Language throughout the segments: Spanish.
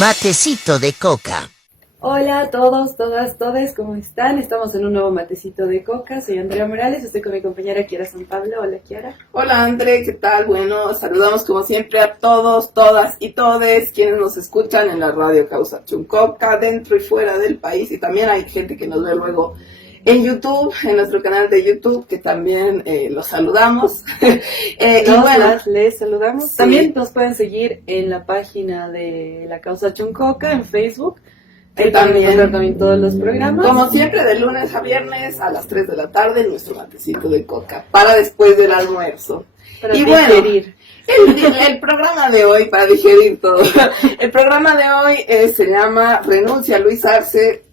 Matecito de coca. Hola a todos, todas, todes, ¿cómo están? Estamos en un nuevo matecito de coca. Soy Andrea Morales, estoy con mi compañera Kiara San Pablo. Hola, Kiara. Hola, André, ¿qué tal? Bueno, saludamos como siempre a todos, todas y todes quienes nos escuchan en la radio Causa Chuncoca, dentro y fuera del país. Y también hay gente que nos ve luego en YouTube, en nuestro canal de YouTube, que también los saludamos. Y bueno, les saludamos. Sí. También nos pueden seguir en la página de la Causa Chuncoca en Facebook. Ahí también todos los programas. Como siempre, de lunes a viernes a las 3 de la tarde, nuestro matecito de coca, para después del almuerzo. Para y digerir. Bueno, el programa de hoy, para digerir todo, el programa de hoy se llama Renuncia Luis Arce,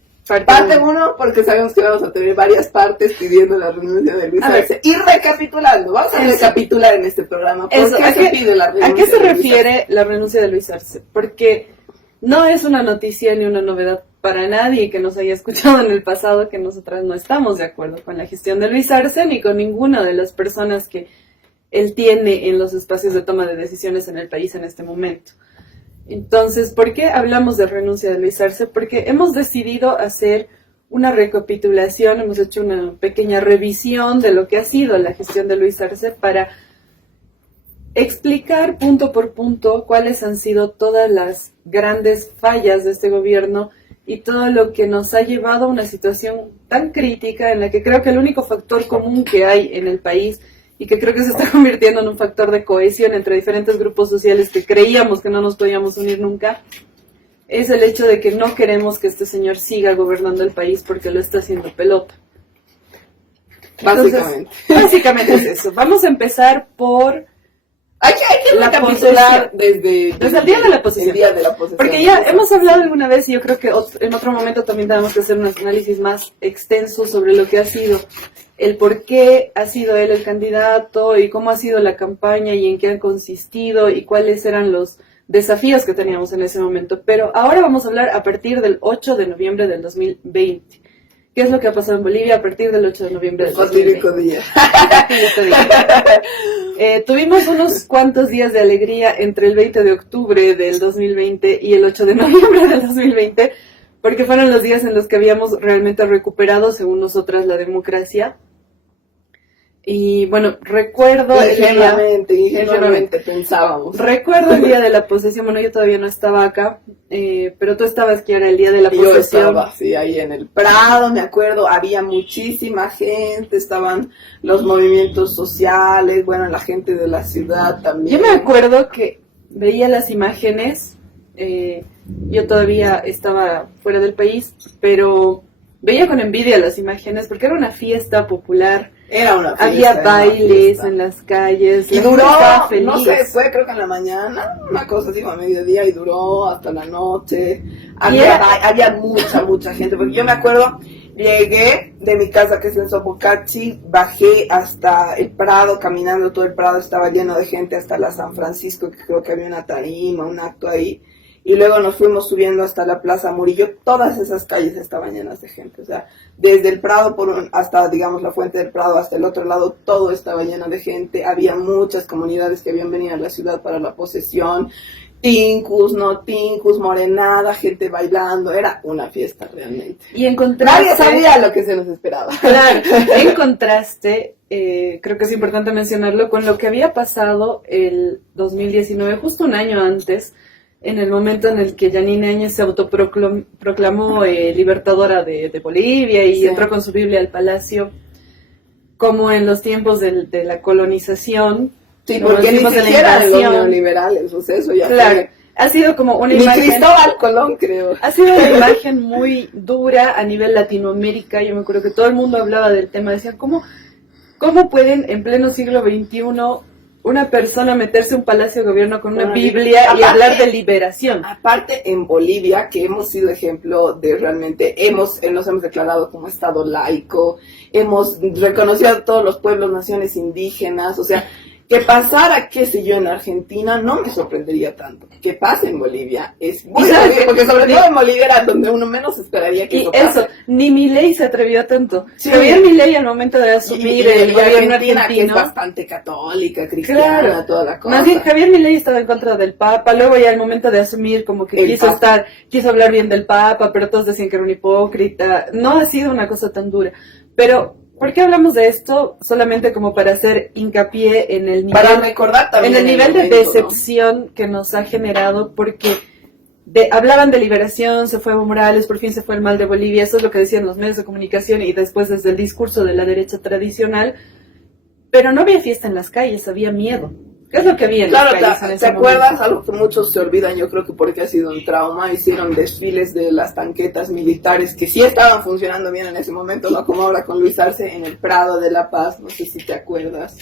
parte 1, porque sabemos que vamos a tener varias partes pidiendo la renuncia de Luis Arce. Y recapitulando, vamos a recapitular en este programa. ¿Por qué se pide la renuncia? ¿A qué se refiere la renuncia de Luis Arce? Porque no es una noticia ni una novedad para nadie que nos haya escuchado en el pasado que nosotras no estamos de acuerdo con la gestión de Luis Arce ni con ninguna de las personas que él tiene en los espacios de toma de decisiones en el país en este momento. Entonces, ¿por qué hablamos de renuncia de Luis Arce? Porque hemos decidido hacer una recapitulación, hemos hecho una pequeña revisión de lo que ha sido la gestión de Luis Arce para explicar punto por punto cuáles han sido todas las grandes fallas de este gobierno y todo lo que nos ha llevado a una situación tan crítica en la que creo que el único factor común que hay en el país y que creo que se está convirtiendo en un factor de cohesión entre diferentes grupos sociales que creíamos que no nos podíamos unir nunca, es el hecho de que no queremos que este señor siga gobernando el país porque lo está haciendo pelota. Entonces, básicamente es eso. Vamos a empezar por... Hay que recapitular desde el día de la posesión. El día de la posesión. Porque ya hemos hablado alguna vez y yo creo que en otro momento también tenemos que hacer un análisis más extenso sobre lo que ha sido, el por qué ha sido él el candidato y cómo ha sido la campaña y en qué han consistido y cuáles eran los desafíos que teníamos en ese momento. Pero ahora vamos a hablar a partir del 8 de noviembre del 2020. ¿Qué es lo que ha pasado en Bolivia a partir del 8 de noviembre del 2020? Día. Tuvimos unos cuantos días de alegría entre el 20 de octubre del 2020 y el 8 de noviembre del 2020, porque fueron los días en los que habíamos realmente recuperado, según nosotras, la democracia. Y bueno, recuerdo ingenuamente pensábamos. Recuerdo el día de la posesión, bueno, yo todavía no estaba acá, pero tú estabas, Kiara, el día de la posesión. Yo estaba, sí, ahí en el Prado, me acuerdo, había muchísima gente, estaban los movimientos sociales, bueno, la gente de la ciudad también. Yo me acuerdo que veía las imágenes, yo todavía estaba fuera del país, pero veía con envidia las imágenes porque era una fiesta popular. Era una fiesta. Había bailes en las calles. Y duró, no sé, fue creo que en la mañana, una cosa así como a mediodía y duró hasta la noche. Había mucha gente, porque yo me acuerdo, llegué de mi casa que es en Sopocachi, bajé hasta el Prado, caminando todo el Prado, estaba lleno de gente hasta la San Francisco, que creo que había una tarima, un acto ahí. Y luego nos fuimos subiendo hasta la Plaza Murillo. Todas esas calles estaban llenas de gente. O sea, desde el Prado hasta, digamos, la Fuente del Prado, hasta el otro lado, todo estaba lleno de gente. Había muchas comunidades que habían venido a la ciudad para la posesión. Tincus, no tincus, morenada, gente bailando. Era una fiesta realmente. Y en contraste, nadie sabía lo que se nos esperaba. Claro, en contraste, creo que es importante mencionarlo, con lo que había pasado el 2019, justo un año antes, en el momento en el que Yanine Áñez se autoproclamó libertadora de Bolivia y entró con su Biblia al palacio, como en los tiempos de la colonización. Sí, porque ni siquiera de los neoliberales, o sea, eso ya claro, ha sido como una imagen... Ni Cristóbal Colón, creo. Ha sido una imagen muy dura a nivel Latinoamérica. Yo me acuerdo que todo el mundo hablaba del tema, decían, ¿cómo pueden en pleno siglo XXI... una persona meterse a un palacio de gobierno con una Biblia y hablar de liberación? Aparte, en Bolivia, que hemos sido ejemplo de realmente, nos hemos declarado como Estado laico, hemos reconocido a todos los pueblos, naciones indígenas, o sea, que pasara, qué sé yo, en Argentina, no me sorprendería tanto. Que pase en Bolivia es muy bien, porque sobre todo en Bolivia era donde uno menos esperaría que eso pase. Eso, ni Milei se atrevió tanto. Sí. Javier Milei al momento de asumir el gobierno argentino, que es bastante católica, cristiana, claro, toda la cosa. Más bien, Javier Milei estaba en contra del Papa, luego ya al momento de asumir como que quiso hablar bien del Papa, pero todos decían que era un hipócrita. No ha sido una cosa tan dura. Pero, ¿por qué hablamos de esto? Solamente como para hacer hincapié en el nivel, para recordar también en el nivel momento, de decepción, ¿no?, que nos ha generado, porque hablaban de liberación, se fue Evo Morales, por fin se fue el mal de Bolivia, eso es lo que decían los medios de comunicación y después desde el discurso de la derecha tradicional, pero no había fiesta en las calles, había miedo. ¿Qué es lo que había en las calles en ese ¿te momento? acuerdas? Algo que muchos se olvidan, yo creo que porque ha sido un trauma, hicieron desfiles de las tanquetas militares que sí estaban funcionando bien en ese momento, no como ahora con Luis Arce en el Prado de La Paz, no sé si te acuerdas.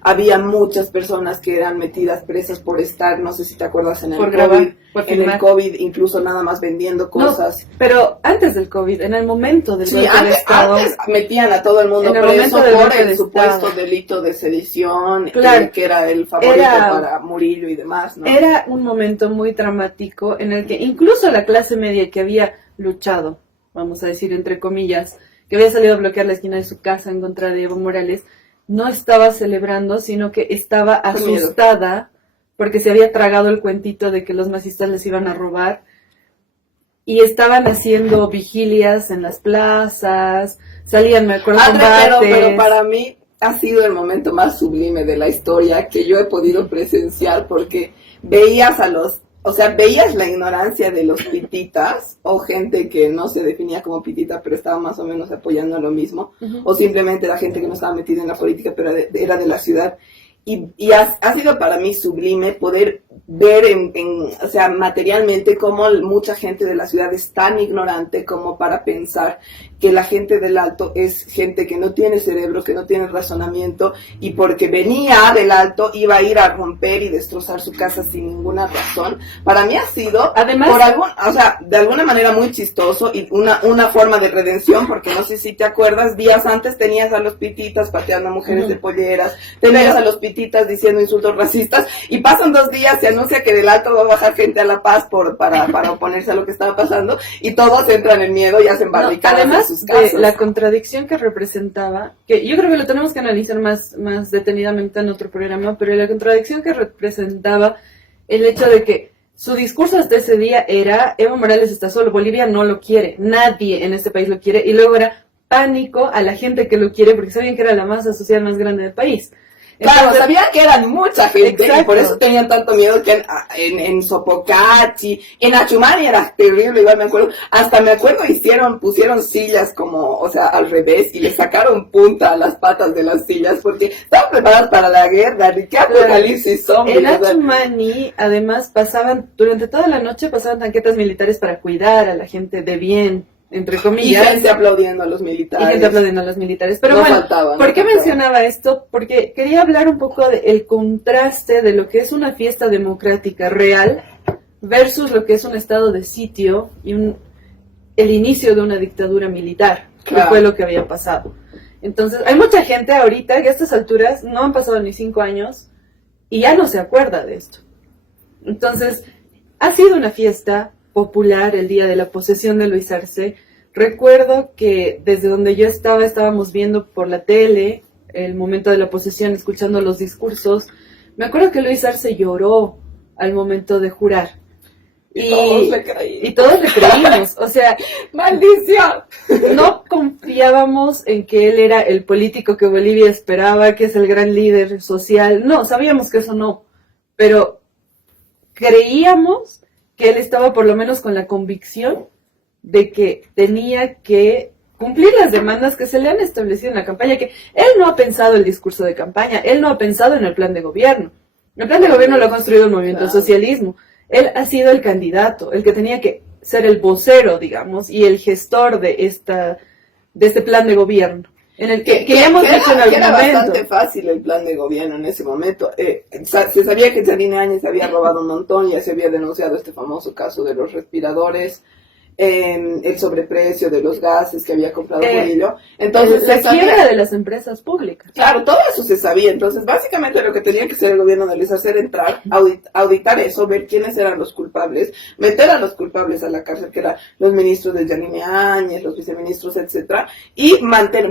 Había muchas personas que eran metidas presas por estar, no sé si te acuerdas, en el Por COVID, grabar, por en el filmar. COVID, incluso nada más vendiendo cosas. No, pero antes del COVID, en el momento del Sí, golpe de Estado, antes metían a todo el mundo en el preso momento del por golpe de el supuesto Estado. delito de sedición, Claro. que era el favorito para Murillo y demás, ¿no? Era un momento muy dramático en el que incluso la clase media que había luchado, vamos a decir entre comillas, que había salido a bloquear la esquina de su casa en contra de Evo Morales, no estaba celebrando, sino que estaba asustada porque se había tragado el cuentito de que los masistas les iban a robar y estaban haciendo vigilias en las plazas, salían, me acuerdo, combates. Pero para mí ha sido el momento más sublime de la historia que yo he podido presenciar, porque veías veías la ignorancia de los pititas o gente que no se definía como pitita pero estaba más o menos apoyando lo mismo, o simplemente la gente que no estaba metida en la política pero era de la ciudad. Y ha sido para mí sublime poder ver o sea, materialmente cómo mucha gente de la ciudad es tan ignorante como para pensar que la gente del Alto es gente que no tiene cerebro, que no tiene razonamiento, y porque venía del Alto iba a ir a romper y destrozar su casa sin ninguna razón. Para mí ha sido, además, de alguna manera muy chistoso y una forma de redención, porque no sé si te acuerdas, días antes tenías a los pititas pateando a mujeres de polleras, tenías a los pititas diciendo insultos racistas, y pasan 2 días, se anuncia que del Alto va a bajar gente a La Paz para oponerse a lo que estaba pasando, y todos entran en miedo y hacen barricadas. Además, de la contradicción que representaba, que yo creo que lo tenemos que analizar más detenidamente en otro programa, pero la contradicción que representaba el hecho de que su discurso hasta ese día era: Evo Morales está solo, Bolivia no lo quiere, nadie en este país lo quiere, y luego era pánico a la gente que lo quiere porque sabían que era la masa social más grande del país. Claro, Entonces, sabían que eran mucha gente, exacto, y por eso tenían tanto miedo que en Sopocachi, en Achumani era terrible, igual me acuerdo, pusieron sillas como, o sea, al revés, y le sacaron punta a las patas de las sillas, porque estaban preparadas para la guerra, ¿de qué apocalipsis zombie? En Achumani, además, durante toda la noche pasaban tanquetas militares para cuidar a la gente de bien, entre comillas. Y gente aplaudiendo a los militares. Pero no bueno, faltaba, ¿por qué faltaba. Mencionaba esto? Porque quería hablar un poco del contraste de lo que es una fiesta democrática real versus lo que es un estado de sitio y el inicio de una dictadura militar, claro, que fue lo que había pasado. Entonces, hay mucha gente ahorita que a estas alturas no han pasado ni 5 años y ya no se acuerda de esto. Entonces, ha sido una fiesta popular el día de la posesión de Luis Arce. Recuerdo que desde donde yo estábamos viendo por la tele el momento de la posesión, escuchando los discursos. Me acuerdo que Luis Arce lloró al momento de jurar. Y todos le creímos. Y todos le creímos, o sea, ¡maldición! No confiábamos en que él era el político que Bolivia esperaba, que es el gran líder social. No, sabíamos que eso no, pero creíamos que él estaba por lo menos con la convicción de que tenía que cumplir las demandas que se le han establecido en la campaña, que él no ha pensado el discurso de campaña, él no ha pensado en el plan de gobierno. El plan de gobierno lo ha construido el movimiento del socialismo. Él ha sido el candidato, el que tenía que ser el vocero, digamos, y el gestor de este plan de gobierno. En el que ya hemos dicho en algún momento. Era bastante fácil el plan de gobierno en ese momento. Se sabía que Janine Áñez había robado un montón, ya se había denunciado este famoso caso de los respiradores. el sobreprecio de los gases que había comprado Murillo. Entonces, la quiebra de las empresas públicas. Claro, todo eso se sabía. Entonces, básicamente lo que tenía que hacer el gobierno de Luis Arce era entrar, auditar eso, ver quiénes eran los culpables, meter a los culpables a la cárcel, que eran los ministros de Yanine Áñez, los viceministros, etcétera, y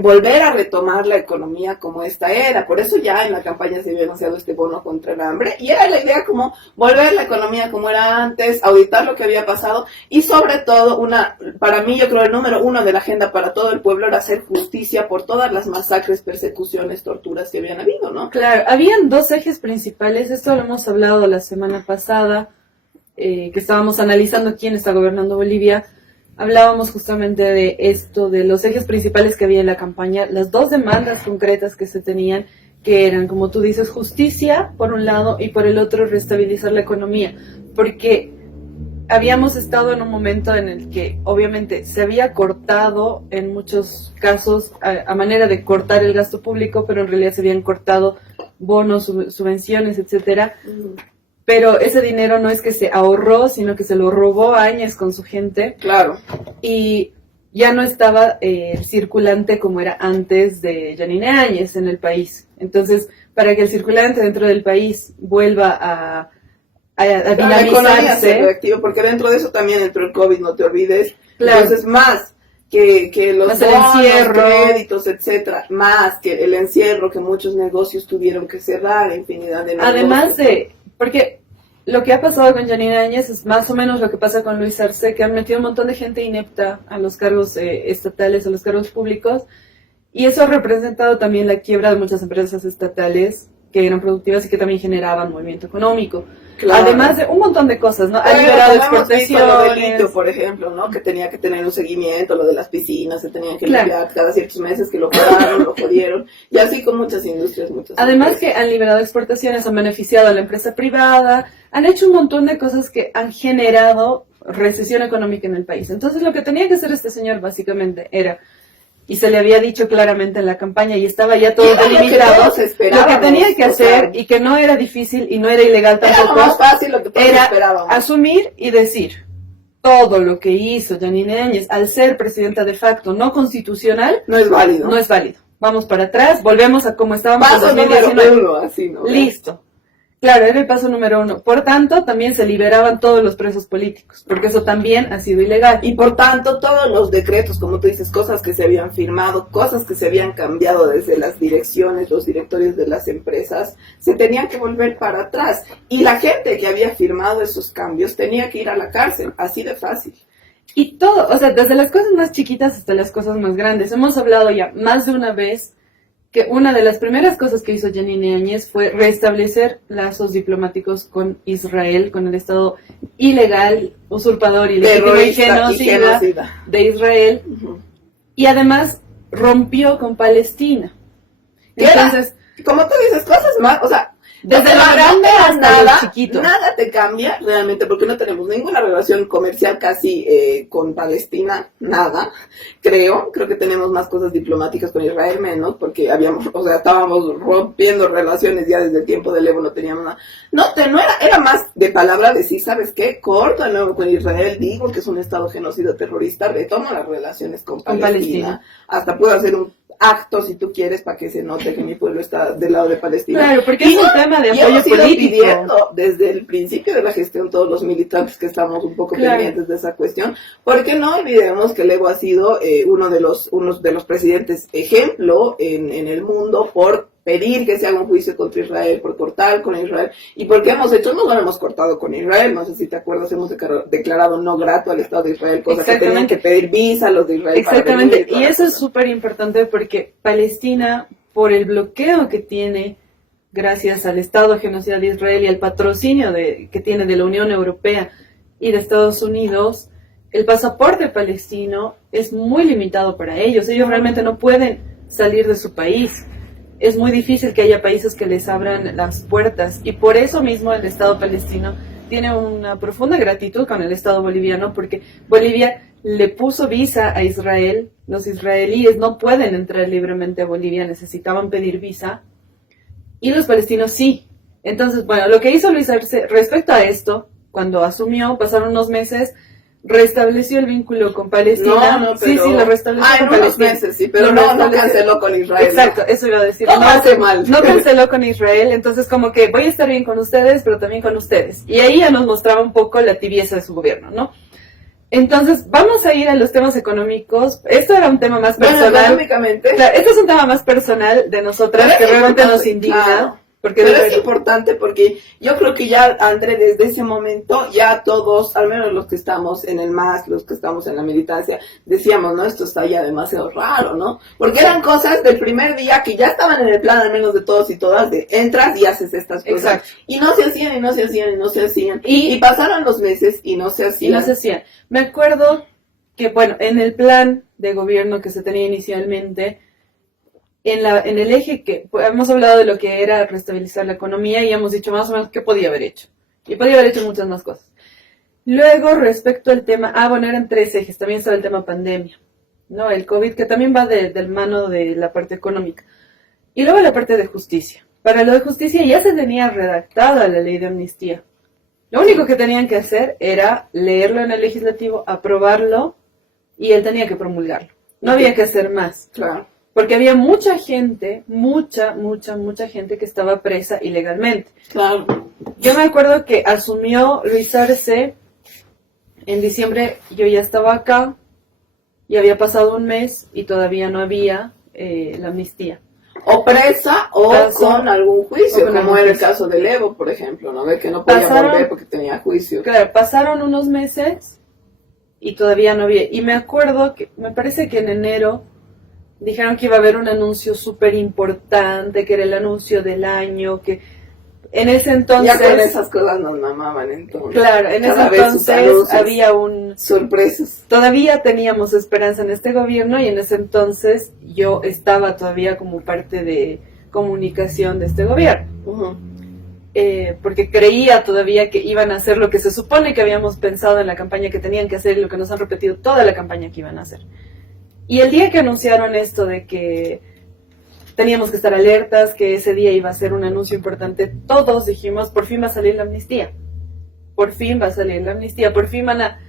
volver a retomar la economía como esta era. Por eso ya en la campaña se había anunciado este bono contra el hambre, y era la idea como volver la economía como era antes, auditar lo que había pasado, y sobre todo, para mí yo creo el número uno de la agenda para todo el pueblo era hacer justicia por todas las masacres, persecuciones, torturas que habían habido, ¿no? Claro, habían dos ejes principales, esto lo hemos hablado la semana pasada, que estábamos analizando quién está gobernando Bolivia. Hablábamos justamente de esto, de los ejes principales que había en la campaña, las dos demandas concretas que se tenían, que eran, como tú dices, justicia por un lado y por el otro restabilizar la economía, porque habíamos estado en un momento en el que obviamente se había cortado en muchos casos a manera de cortar el gasto público, pero en realidad se habían cortado bonos, subvenciones, etcétera. Pero ese dinero no es que se ahorró, sino que se lo robó Áñez con su gente. Claro. Y ya no estaba circulante como era antes de Yanine Áñez en el país. Entonces, para que el circulante dentro del país vuelva a dinamizarse, porque dentro de eso también entró el COVID, no te olvides. Claro. Entonces, más que los bonos, créditos, etcétera, más que el encierro, que muchos negocios tuvieron que cerrar, infinidad de negocios. Además porque lo que ha pasado con Yanine Áñez es más o menos lo que pasa con Luis Arce, que han metido un montón de gente inepta a los cargos estatales, a los cargos públicos, y eso ha representado también la quiebra de muchas empresas estatales que eran productivas y que también generaban movimiento económico. Claro. Además de un montón de cosas, ¿no? Ha liberado exportaciones. Lo del litio, por ejemplo, ¿no? Que tenía que tener un seguimiento, lo de las piscinas, se tenían que limpiar cada ciertos meses, que lo pararon, lo jodieron, y así con muchas industrias, Además empresas. Que han liberado exportaciones, han beneficiado a la empresa privada, han hecho un montón de cosas que han generado recesión económica en el país. Entonces lo que tenía que hacer este señor básicamente era, y se le había dicho claramente en la campaña y estaba ya todo delimitado, lo que tenía que hacer, y que no era difícil y no era ilegal tampoco, era más fácil lo que todos era esperábamos. Asumir y decir todo lo que hizo Yanine Áñez al ser presidenta de facto no constitucional no es válido. No es válido. Vamos para atrás, volvemos a como estábamos en 2019. Número 1, así, ¿no? Listo. Claro, era el paso número 1. Por tanto, también se liberaban todos los presos políticos, porque eso también ha sido ilegal. Y por tanto, todos los decretos, como tú dices, cosas que se habían firmado, cosas que se habían cambiado desde las direcciones, los directorios de las empresas, se tenían que volver para atrás. Y la gente que había firmado esos cambios tenía que ir a la cárcel, así de fácil. Y todo, o sea, desde las cosas más chiquitas hasta las cosas más grandes. Hemos hablado ya más de una vez que una de las primeras cosas que hizo Yanine Áñez fue restablecer lazos diplomáticos con Israel, con el Estado ilegal, usurpador, ilegítimo y genocida de Israel. Uh-huh. Y además rompió con Palestina. Entonces, como tú dices, cosas más, o sea, desde lo grande hasta lo chiquito. Nada te cambia realmente porque no tenemos ninguna relación comercial casi con Palestina, nada, creo que tenemos más cosas diplomáticas con Israel, menos, porque estábamos rompiendo relaciones ya desde el tiempo del Evo, no teníamos nada. No era más de palabra decir, ¿sabes qué? Corto de nuevo con Israel, digo que es un estado genocida terrorista, retomo las relaciones con Palestina. Hasta puedo hacer un acto, si tú quieres, para que se note que mi pueblo está del lado de Palestina. Claro, porque es un tema de apoyo político. Pidiendo desde el principio de la gestión, todos los militantes que estamos un poco pendientes de esa cuestión, porque no olvidemos que el Evo ha sido uno de los presidentes ejemplo en el mundo por pedir que se haga un juicio contra Israel, por cortar con Israel, y porque no lo hemos cortado con Israel, no sé si te acuerdas, hemos declarado no grato al Estado de Israel, cosa que tenían que pedir visa a los de Israel. Exactamente, y eso es súper importante porque Palestina, por el bloqueo que tiene, gracias al Estado genocida de Israel y al patrocinio que tiene de la Unión Europea y de Estados Unidos, el pasaporte palestino es muy limitado para ellos realmente no pueden salir de su país. Es muy difícil que haya países que les abran las puertas y por eso mismo el Estado palestino tiene una profunda gratitud con el Estado boliviano porque Bolivia le puso visa a Israel, los israelíes no pueden entrar libremente a Bolivia, necesitaban pedir visa y los palestinos sí. Entonces, bueno, lo que hizo Luis Arce respecto a esto, cuando asumió, pasaron unos meses, restableció el vínculo con Palestina. No, pero... Sí, lo restableció con en unos Palestina. meses, sí, pero no canceló con Israel. Exacto, eso iba a decir. No hace mal. No canceló con Israel, entonces como que voy a estar bien con ustedes, pero también con ustedes. Y ahí ya nos mostraba un poco la tibieza de su gobierno, ¿no? Entonces, vamos a ir a los temas económicos. Esto era un tema más personal. Bueno, económicamente. Claro, esto es un tema más personal de nosotras, que realmente nos indigna. Claro. Porque pero es importante porque yo creo que ya, André, desde ese momento, ya todos, al menos los que estamos en el MAS, los que estamos en la militancia, decíamos, no, esto está ya demasiado raro, ¿no? Porque eran cosas del primer día que ya estaban en el plan, al menos de todos y todas, de entras y haces estas cosas. Exacto. Y no se hacían, y no se hacían, y no se hacían. Y pasaron los meses y no se hacían. Y no se hacían. Me acuerdo que, bueno, en el plan de gobierno que se tenía inicialmente, en el eje que hemos hablado de lo que era restabilizar la economía y hemos dicho más o menos qué podía haber hecho. Y podía haber hecho muchas más cosas. Luego, respecto al tema, bueno, eran 3 ejes, también estaba el tema pandemia, ¿no? El COVID, que también va del mano de la parte económica. Y luego la parte de justicia. Para lo de justicia ya se tenía redactada la ley de amnistía. Lo único que tenían que hacer era leerlo en el legislativo, aprobarlo, y él tenía que promulgarlo. No había que hacer más. Claro. Porque había mucha gente, mucha gente que estaba presa ilegalmente. Claro. Yo me acuerdo que asumió Luis Arce en diciembre, yo ya estaba acá, y había pasado un mes y todavía no había la amnistía. O presa o con algún juicio, como era el caso del Evo, por ejemplo, ¿no? De que no podía volver porque tenía juicio. Claro, pasaron unos meses y todavía no había. Y me acuerdo que, me parece que en enero dijeron que iba a haber un anuncio súper importante, que era el anuncio del año, que en ese entonces... Ya con esas cosas nos mamaban entonces. Claro, en ese entonces había sorpresas. Todavía teníamos esperanza en este gobierno y en ese entonces yo estaba todavía como parte de comunicación de este gobierno. Uh-huh. Porque creía todavía que iban a hacer lo que se supone que habíamos pensado en la campaña que tenían que hacer y lo que nos han repetido toda la campaña que iban a hacer. Y el día que anunciaron esto de que teníamos que estar alertas, que ese día iba a ser un anuncio importante, todos dijimos, por fin va a salir la amnistía. Por fin va a salir la amnistía, por fin van a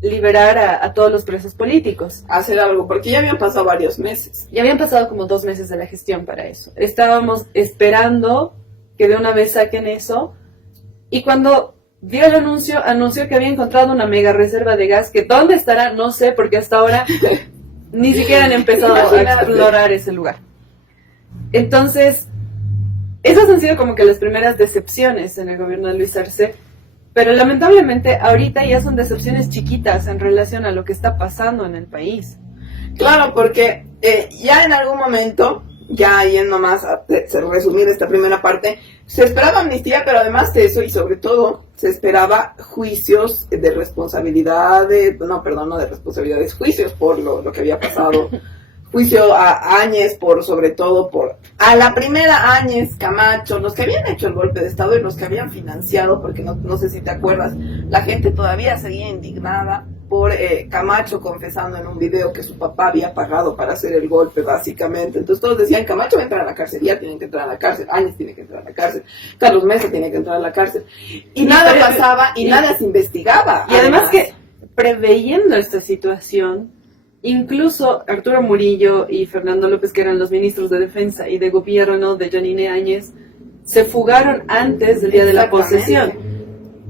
liberar a todos los presos políticos. Hacer algo, porque ya habían pasado varios meses. Ya habían pasado como 2 meses de la gestión para eso. Estábamos esperando que de una vez saquen eso, y cuando dio el anunció que había encontrado una mega reserva de gas, que dónde estará, no sé, porque hasta ahora ni siquiera han empezado a explorar ese lugar. Entonces, esas han sido como que las primeras decepciones en el gobierno de Luis Arce, pero lamentablemente ahorita ya son decepciones chiquitas en relación a lo que está pasando en el país. Claro, porque ya en algún momento, ya yendo más a resumir esta primera parte, se esperaba amnistía, pero además de eso, y sobre todo, se esperaba juicios de responsabilidades, no de responsabilidades, juicios por lo que había pasado. Juicio a Áñez, sobre todo a la primera Áñez, Camacho, los que habían hecho el golpe de Estado y los que habían financiado, porque no sé si te acuerdas, la gente todavía seguía indignada por Camacho confesando en un video que su papá había pagado para hacer el golpe, básicamente. Entonces todos decían, Camacho va a entrar a la cárcel, ya tienen que entrar a la cárcel, Áñez tiene que entrar a la cárcel, Carlos Mesa tiene que entrar a la cárcel. Y nada pasaba y nada se investigaba. Y además que, preveyendo esta situación, incluso Arturo Murillo y Fernando López, que eran los ministros de Defensa y de Gobierno de Yanine Áñez, se fugaron antes del día de la posesión.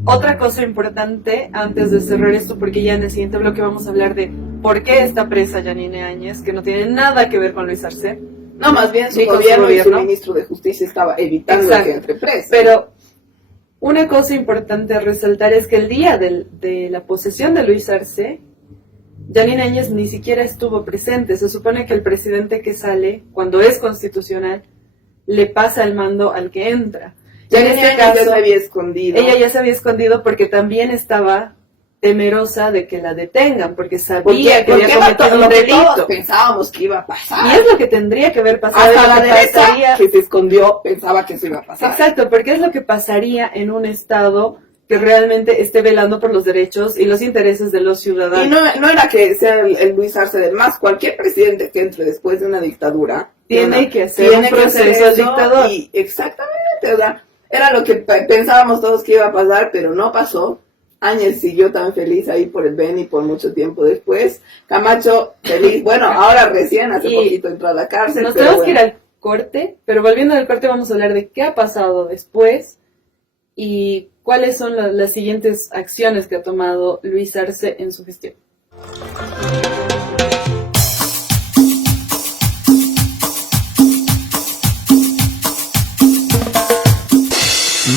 Otra cosa importante, antes de cerrar esto, porque ya en el siguiente bloque vamos a hablar de por qué está presa Yanine Áñez, que no tiene nada que ver con Luis Arce. No, más bien su gobierno y su ministro de Justicia estaba evitando que entre presa. Pero una cosa importante a resaltar es que el día de la posesión de Luis Arce, Yanine Áñez ni siquiera estuvo presente. Se supone que el presidente que sale, cuando es constitucional, le pasa el mando al que entra. En este caso, ya se había escondido. Ella ya se había escondido porque también estaba temerosa de que la detengan, porque sabía que había cometido un delito. Todos pensábamos que iba a pasar. Y es lo que tendría que haber pasado. Hasta la derecha que se escondió pensaba que eso iba a pasar. Exacto, porque es lo que pasaría en un estado que realmente esté velando por los derechos y los intereses de los ciudadanos. Y no era que sea el Luis Arce del MAS, cualquier presidente que entre después de una dictadura tiene que hacer un proceso al dictador. Y exactamente, o sea, era lo que pensábamos todos que iba a pasar, pero no pasó. Áñez siguió tan feliz ahí por el Beni por mucho tiempo después. Camacho, feliz. Bueno, ahora recién, hace poquito entró a la cárcel. Nos tenemos que ir al corte, pero volviendo al corte vamos a hablar de qué ha pasado después y cuáles son las siguientes acciones que ha tomado Luis Arce en su gestión.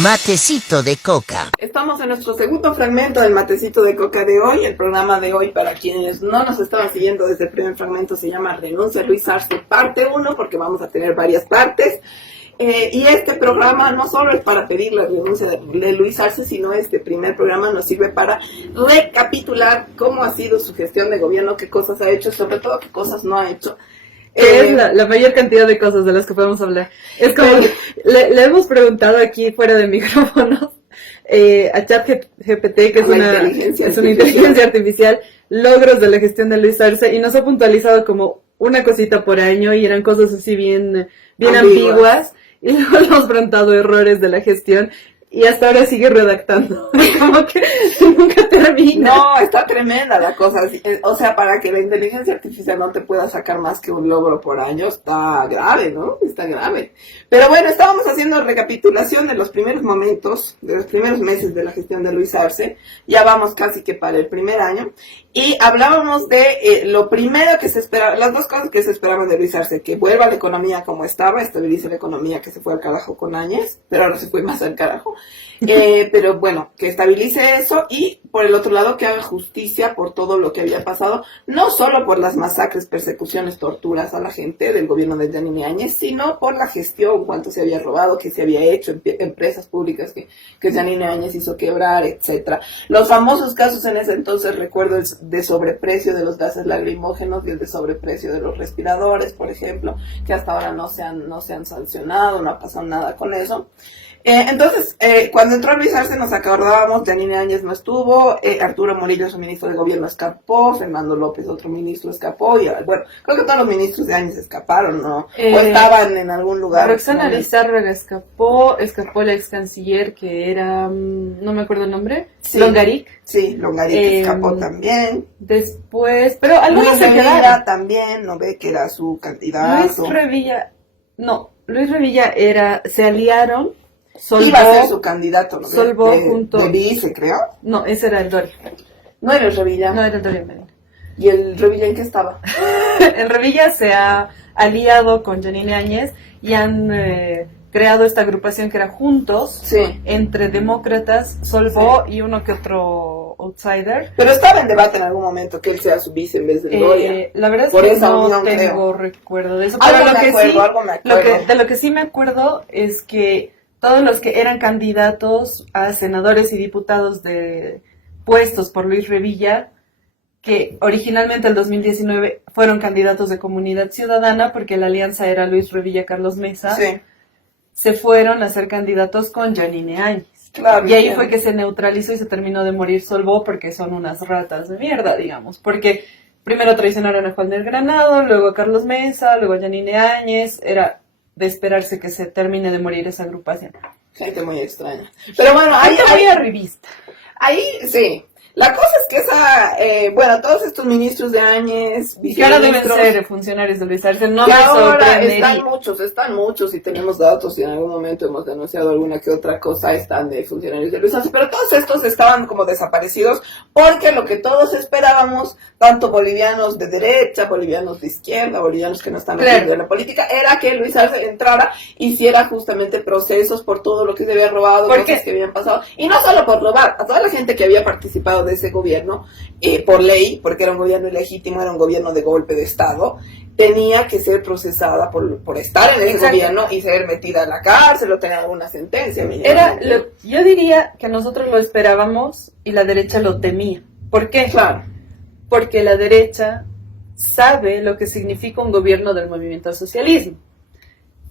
Matecito de coca. Estamos en nuestro segundo fragmento del matecito de coca de hoy. El programa de hoy, para quienes no nos estaban siguiendo desde el primer fragmento, se llama Renuncia a Luis Arce parte 1, porque vamos a tener varias partes. Y este programa no solo es para pedir la renuncia de Luis Arce, sino este primer programa nos sirve para recapitular cómo ha sido su gestión de gobierno, qué cosas ha hecho, sobre todo qué cosas no ha hecho. Es la mayor cantidad de cosas de las que podemos hablar. Es como que le hemos preguntado aquí fuera de micrófonos a ChatGPT, que es una inteligencia artificial, logros de la gestión de Luis Arce, y nos ha puntualizado como una cosita por año y eran cosas así bien ambiguas, y luego le hemos preguntado errores de la gestión. Y hasta ahora sigue redactando. Como que nunca termina. No, está tremenda la cosa. O sea, para que la inteligencia artificial no te pueda sacar más que un logro por año, está grave, ¿no? Está grave. Pero bueno, estábamos haciendo recapitulación de los primeros momentos, de los primeros meses de la gestión de Luis Arce. Ya vamos casi que para el primer año. Y hablábamos de lo primero que se esperaba, las dos cosas que se esperaban de Luis Arce: que vuelva la economía como estaba, estabilice la economía, que se fue al carajo con Áñez, pero ahora se fue más al carajo. Pero bueno, que estabilice eso, y por el otro lado que haga justicia por todo lo que había pasado, no solo por las masacres, persecuciones, torturas a la gente del gobierno de Yanine Áñez, sino por la gestión, cuánto se había robado, qué se había hecho, empresas públicas que Yanine Áñez hizo quebrar, etcétera. Los famosos casos en ese entonces, recuerdo, el de sobreprecio de los gases lacrimógenos y el de sobreprecio de los respiradores, por ejemplo, que hasta ahora no se han sancionado, no ha pasado nada con eso. Entonces, cuando entró Luis Arce nos acordábamos, Yanine Áñez no estuvo, Arturo Murillo, su ministro de gobierno, escapó, Fernando López, otro ministro, escapó, y bueno, creo que todos los ministros de Áñez escaparon, ¿no? O estaban en algún lugar. Roxana Lizárraga escapó la ex canciller que era, no me acuerdo el nombre, sí. Longaric. Sí, Longaric escapó también. Después, pero algunos se quedaron. También, no ve que era su candidato. Luis Revilla se aliaron. Solvó, iba a ser su candidato, ¿no? Solvó junto... ¿De vice, creo? No, ese era el Doria. ¿No era el Revilla? No, era el Doria Medina. ¿Y el Revilla en qué estaba? El Revilla se ha aliado con Yanine Áñez y han creado esta agrupación que era Juntos, sí, entre demócratas, Solvó, sí, y uno que otro outsider. Pero estaba en debate en algún momento que él sea su vice en vez de Doria. La verdad es que no tengo recuerdo de eso. Pero de lo que sí me acuerdo es que todos los que eran candidatos a senadores y diputados de puestos por Luis Revilla, que originalmente en 2019 fueron candidatos de Comunidad Ciudadana, porque la alianza era Luis Revilla-Carlos Mesa, sí, se fueron a ser candidatos con Yanine Áñez. Claro, y ahí fue que se neutralizó y se terminó de morir Solvó, porque son unas ratas de mierda, digamos. Porque primero traicionaron a Juan del Granado, luego a Carlos Mesa, luego a Yanine Áñez. Era de esperarse que se termine de morir esa agrupación. Gente muy extraña. Pero bueno, ahí arribista. Ahí, sí. La cosa es que todos estos ministros de Áñez, que ahora deben ser funcionarios de Luis Arce, no me sorprendería. Están muchos, y tenemos datos, y en algún momento hemos denunciado alguna que otra cosa, están de funcionarios de Luis Arce, pero todos estos estaban como desaparecidos, porque lo que todos esperábamos, tanto bolivianos de derecha, bolivianos de izquierda, bolivianos que no están metidos en la política, era que Luis Arce entrara, hiciera justamente procesos por todo lo que se había robado, cosas que habían pasado, y no solo por robar, a toda la gente que había participado de ese gobierno, por ley, porque era un gobierno ilegítimo, era un gobierno de golpe de Estado, tenía que ser procesada por estar en ese gobierno y ser metida en la cárcel o tener alguna sentencia. Yo diría que nosotros lo esperábamos y la derecha lo temía. ¿Por qué? Claro. Porque la derecha sabe lo que significa un gobierno del movimiento al socialismo.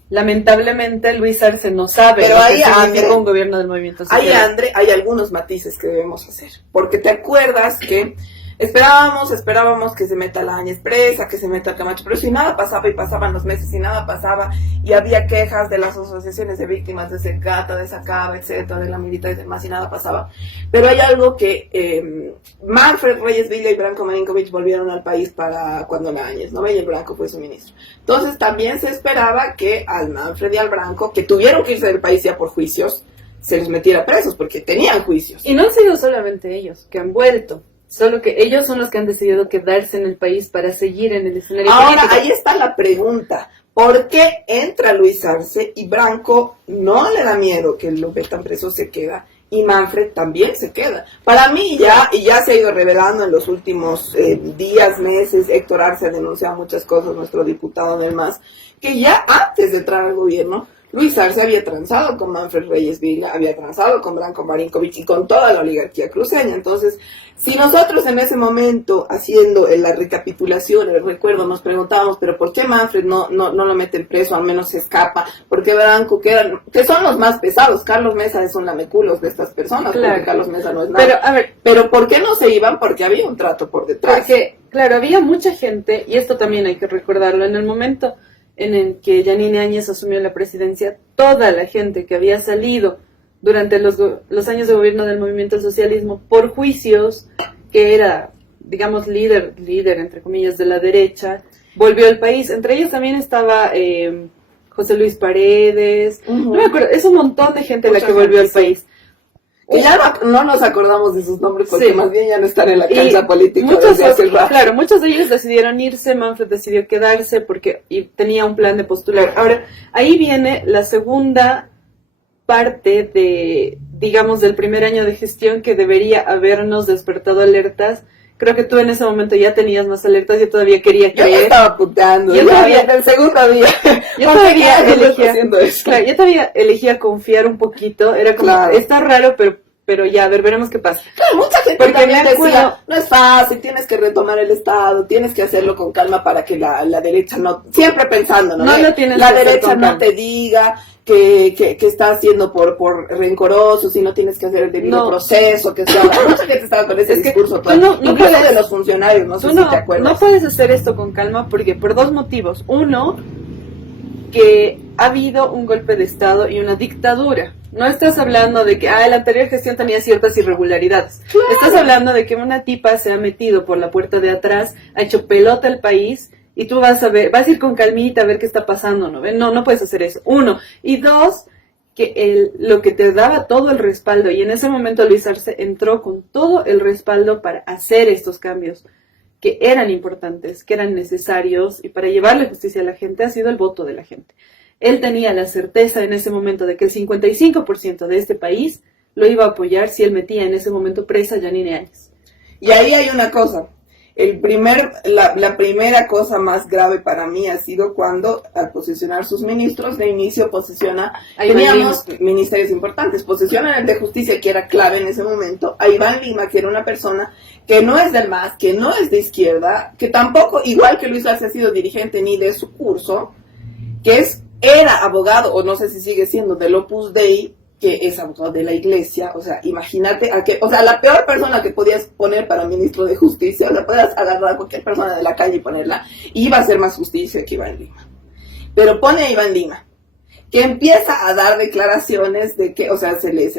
Lamentablemente Luis Arce no sabe lo que significa un gobierno del movimiento social. Hay algunos matices que debemos hacer, porque te acuerdas que Esperábamos que se meta la Áñez presa, que se meta el Camacho, pero si nada pasaba y pasaban los meses y nada pasaba y había quejas de las asociaciones de víctimas de Secata, de Sacaba, etcétera, de la militar y demás y nada pasaba. Pero hay algo que Manfred Reyes Villa y Branko Marinkovic volvieron al país para cuando la Áñez, ¿no? Y el Branko fue su ministro. Entonces también se esperaba que al Manfred y al Branko, que tuvieron que irse del país ya por juicios, se les metiera presos porque tenían juicios. Y no han sido solamente ellos que han vuelto. Solo que ellos son los que han decidido quedarse en el país para seguir en el escenario Ahora, político. ahí está la pregunta. ¿Por qué entra Luis Arce y Branko no le da miedo que lo metan preso, se queda? Y Manfred también se queda. Para mí ya se ha ido revelando en los últimos días, meses, Héctor Arce ha denunciado muchas cosas, nuestro diputado en el MAS, que ya antes de entrar al gobierno, Luis Arce había transado con Manfred Reyes Vila, había transado con Branko Marinkovic y con toda la oligarquía cruceña. Entonces, si nosotros en ese momento, haciendo la recapitulación, el recuerdo, nos preguntábamos, pero ¿por qué Manfred no lo meten preso, al menos se escapa? ¿Por qué Branko, que son los más pesados? Carlos Mesa es un lameculos de estas personas, claro. Porque Carlos Mesa no es nada. Pero, a ver, pero ¿por qué no se iban? Porque había un trato por detrás. Porque, claro, había mucha gente, y esto también hay que recordarlo, en el momento en el que Yanine Áñez asumió la presidencia, toda la gente que había salido durante los años de gobierno del movimiento del socialismo por juicios, que era, digamos, líder, entre comillas, de la derecha, volvió al país. Entre ellos también estaba José Luis Paredes, no me acuerdo, es un montón de gente la que volvió al país. Que ya no nos acordamos de sus nombres porque sí. Más bien ya no están en la cancha política muchos, desde hace rato. Claro, muchos de ellos decidieron irse, Manfred decidió quedarse porque tenía un plan de postular. Ahora, ahí viene la segunda parte de, digamos, del primer año de gestión que debería habernos despertado alertas. Creo que tú en ese momento ya tenías más alertas, yo todavía quería creer. Yo estaba puteando, yo todavía, el segundo día. Yo todavía elegía confiar un poquito, era como, claro. Está raro, pero ya, a ver, veremos qué pasa. Claro, mucha gente porque también decía, no es fácil, tienes que retomar el Estado, tienes que hacerlo con calma para que la derecha no, siempre pensando, ¿no? No lo tienes la que derecha no te diga que está haciendo por rencoroso, si no tienes que hacer el debido proceso, que sea, mucha gente estaba con ese discurso, no puedes, de los funcionarios, no sé si te acuerdas. No puedes hacer esto con calma porque por dos motivos. Uno, que ha habido un golpe de Estado y una dictadura. No estás hablando de que la anterior gestión tenía ciertas irregularidades. Claro. Estás hablando de que una tipa se ha metido por la puerta de atrás, ha hecho pelota al país y tú vas a ir con calmita a ver qué está pasando, ¿no? No puedes hacer eso. Uno. Y dos, que lo que te daba todo el respaldo, y en ese momento Luis Arce entró con todo el respaldo para hacer estos cambios que eran importantes, que eran necesarios, y para llevarle justicia a la gente ha sido el voto de la gente. Él tenía la certeza en ese momento de que el 55% de este país lo iba a apoyar si él metía en ese momento presa a Yanine Áñez. Y ahí hay una cosa. La primera cosa más grave para mí ha sido cuando, al posicionar sus ministros, de inicio teníamos ministerios importantes, posicionan el de justicia, que era clave en ese momento, a Iván Lima, que era una persona que no es del MAS, que no es de izquierda, que tampoco, igual que Luis Arce, ha sido dirigente ni de su curso, que era abogado, o no sé si sigue siendo, del Opus Dei, que es abogado de la iglesia. O sea, imagínate la peor persona que podías poner para ministro de justicia, o sea, podías agarrar a cualquier persona de la calle y ponerla, y iba a hacer más justicia que Iván Lima. Pero pone a Iván Lima, que empieza a dar declaraciones de que, o sea, se le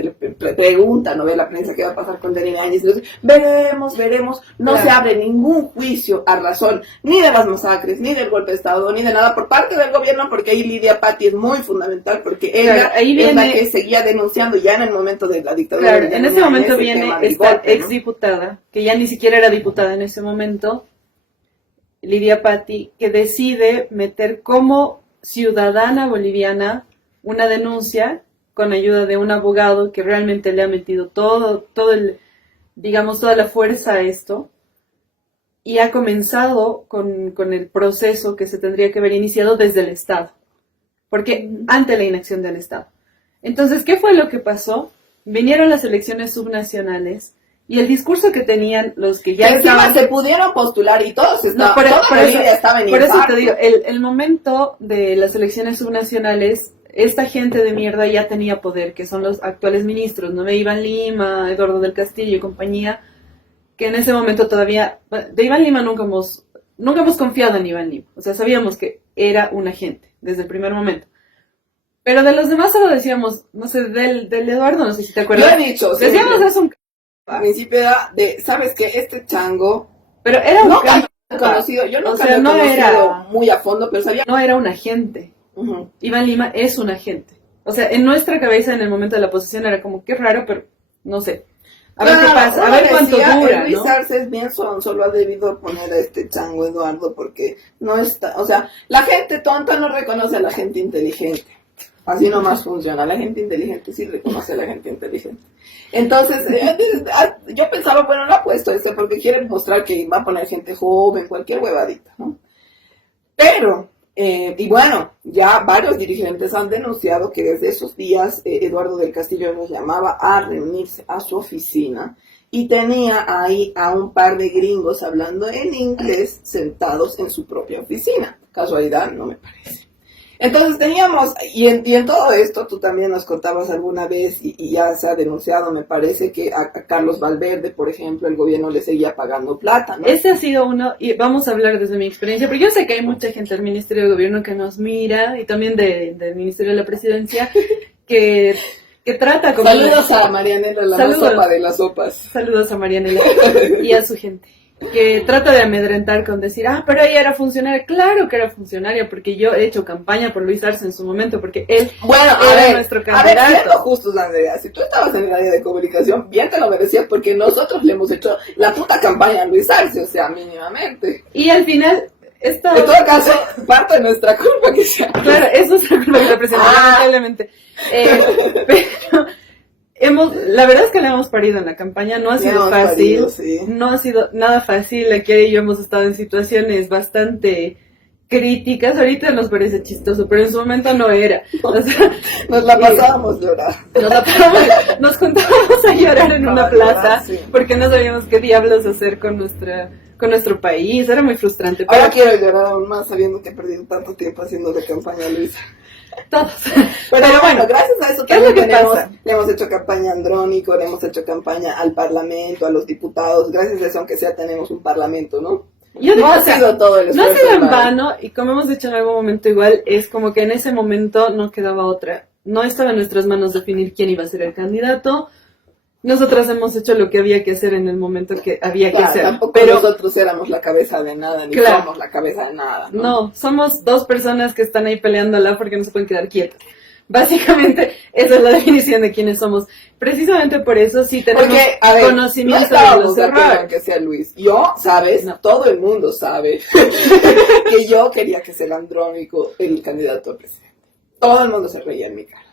pregunta, ¿no ve la prensa qué va a pasar con Yanine Áñez? Veremos, no se abre ningún juicio a razón, ni de las masacres, ni del golpe de Estado, ni de nada por parte del gobierno, porque ahí Lidia Patti es muy fundamental, porque ella es la que seguía denunciando ya en el momento de la dictadura. Claro, en ese momento viene esta exdiputada, que ya ni siquiera era diputada en ese momento, Lidia Patti, que decide meter como ciudadana boliviana una denuncia con ayuda de un abogado que realmente le ha metido toda la fuerza a esto, y ha comenzado con el proceso que se tendría que haber iniciado desde el Estado, porque ante la inacción del Estado. Entonces, ¿qué fue lo que pasó? Vinieron las elecciones subnacionales y el discurso que tenían los que ya estaban... se pudieron postular y todos estaban... Por eso te digo, el momento de las elecciones subnacionales, esta gente de mierda ya tenía poder, que son los actuales ministros, ¿no? Iván Lima, Eduardo del Castillo y compañía, que en ese momento todavía, de Iván Lima nunca hemos confiado en Iván Lima, o sea, sabíamos que era un agente desde el primer momento. Pero de los demás solo decíamos, no sé, del Eduardo, no sé si te acuerdas. Lo he dicho. Decíamos es un... Al principio era de, ¿sabes qué? Este chango... Pero era un... No conocido, yo nunca o sea, lo he conocido era muy a fondo, pero sabía... No era un agente. Uh-huh. Iván Lima es un agente. O sea, en nuestra cabeza en el momento de la posesión era como, qué raro, pero no sé. A ver qué pasa, a ver cuánto dura, Luis ¿no? Arce es bien solo ha debido poner a este chango Eduardo porque no está... O sea, la gente tonta no reconoce a la gente inteligente. Así nomás funciona. La gente inteligente sí reconoce a la gente inteligente. Entonces, yo pensaba, bueno, no ha puesto esto porque quieren mostrar que va a poner gente joven, cualquier huevadita, ¿no? Pero, y bueno, ya varios dirigentes han denunciado que desde esos días Eduardo del Castillo nos llamaba a reunirse a su oficina y tenía ahí a un par de gringos hablando en inglés sentados en su propia oficina. Casualidad, no me parece. Entonces teníamos, y en todo esto tú también nos contabas alguna vez, y ya se ha denunciado, me parece, que a Carlos Valverde, por ejemplo, el gobierno le seguía pagando plata, ¿no? Ese ha sido uno, y vamos a hablar desde mi experiencia, porque yo sé que hay mucha gente del Ministerio de Gobierno que nos mira, y también del Ministerio de la Presidencia, que trata como... Saludos a Marianela, la más sopa de las sopas. Saludos a Marianela y a su gente. Que trata de amedrentar con decir, pero ella era funcionaria. Claro que era funcionaria, porque yo he hecho campaña por Luis Arce en su momento, porque él era nuestro candidato. A ver, siendo justos, Andrea, si tú estabas en el área de comunicación, bien te lo merecías, porque nosotros le hemos hecho la puta campaña a Luis Arce, o sea, mínimamente. Y al final... En todo caso, parte de nuestra culpa que sea. Claro, eso es la culpa que representa, lamentablemente. Pero la verdad es que le hemos parido en la campaña, no ha sido fácil, no ha sido nada fácil. Aquí y yo hemos estado en situaciones bastante críticas, ahorita nos parece chistoso, pero en su momento no era. O sea, nos la pasábamos llorando. Nos juntábamos a llorar en una plaza porque no sabíamos qué diablos hacer con nuestro país, era muy frustrante. Pero... Ahora quiero llorar aún más sabiendo que he perdido tanto tiempo haciendo de campaña a Luisa. Todos. Pero bueno, gracias a eso también le hemos hecho campaña a Andrónico, le hemos hecho campaña al Parlamento, a los diputados. Gracias a eso, aunque sea, tenemos un Parlamento, ¿no? No ha sido todo el esfuerzo. No ha sido en vano, y como hemos dicho en algún momento igual, es como que en ese momento no quedaba otra. No estaba en nuestras manos definir quién iba a ser el candidato. Nosotras hemos hecho lo que había que hacer en el momento que había que hacer. Tampoco nosotros éramos la cabeza de nada, ni somos la cabeza de nada. No, somos dos personas que están ahí peleándola porque no se pueden quedar quietas. Básicamente, esa es la definición de quiénes somos. Precisamente por eso sí tenemos conocimiento de los errores. Que sea Luis. Yo, ¿sabes? No. Todo el mundo sabe que yo quería que sea el Andrónico el candidato a presidente. Todo el mundo se reía en mi cara.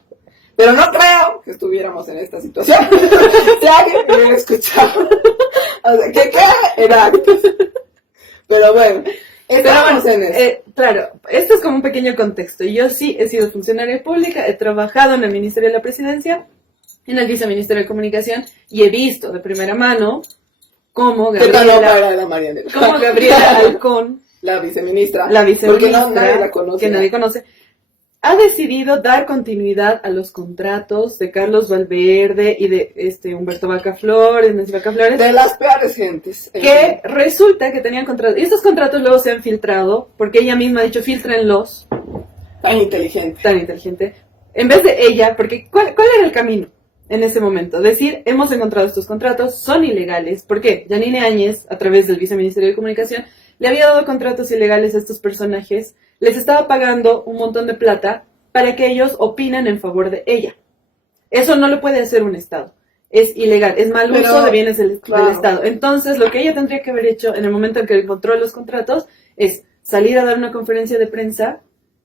Pero no creo que estuviéramos en esta situación. Si alguien me hubiera escuchado. O sea, ¿qué era? Pero bueno, estamos en eso. Claro, esto es como un pequeño contexto. Yo sí he sido funcionaria pública, he trabajado en el Ministerio de la Presidencia, en el Viceministerio de Comunicación, y he visto de primera mano cómo Gabriela Halcón, la viceministra, porque nadie la conoce, que nadie conoce, ha decidido dar continuidad a los contratos de Carlos Valverde y de Humberto Vacaflores, Nancy Vacaflores. De las peores gentes. Que resulta que tenían contratos. Y estos contratos luego se han filtrado, porque ella misma ha dicho, filtrenlos. Tan inteligente. En vez de ella, porque ¿cuál era el camino en ese momento? Decir, hemos encontrado estos contratos, son ilegales. ¿Por qué? Yanine Áñez, a través del Viceministerio de Comunicación, le había dado contratos ilegales a estos personajes, les estaba pagando un montón de plata para que ellos opinen en favor de ella. Eso no lo puede hacer un Estado. Es ilegal, es mal uso de bienes del Estado. Entonces, lo que ella tendría que haber hecho en el momento en que encontró los contratos es salir a dar una conferencia de prensa,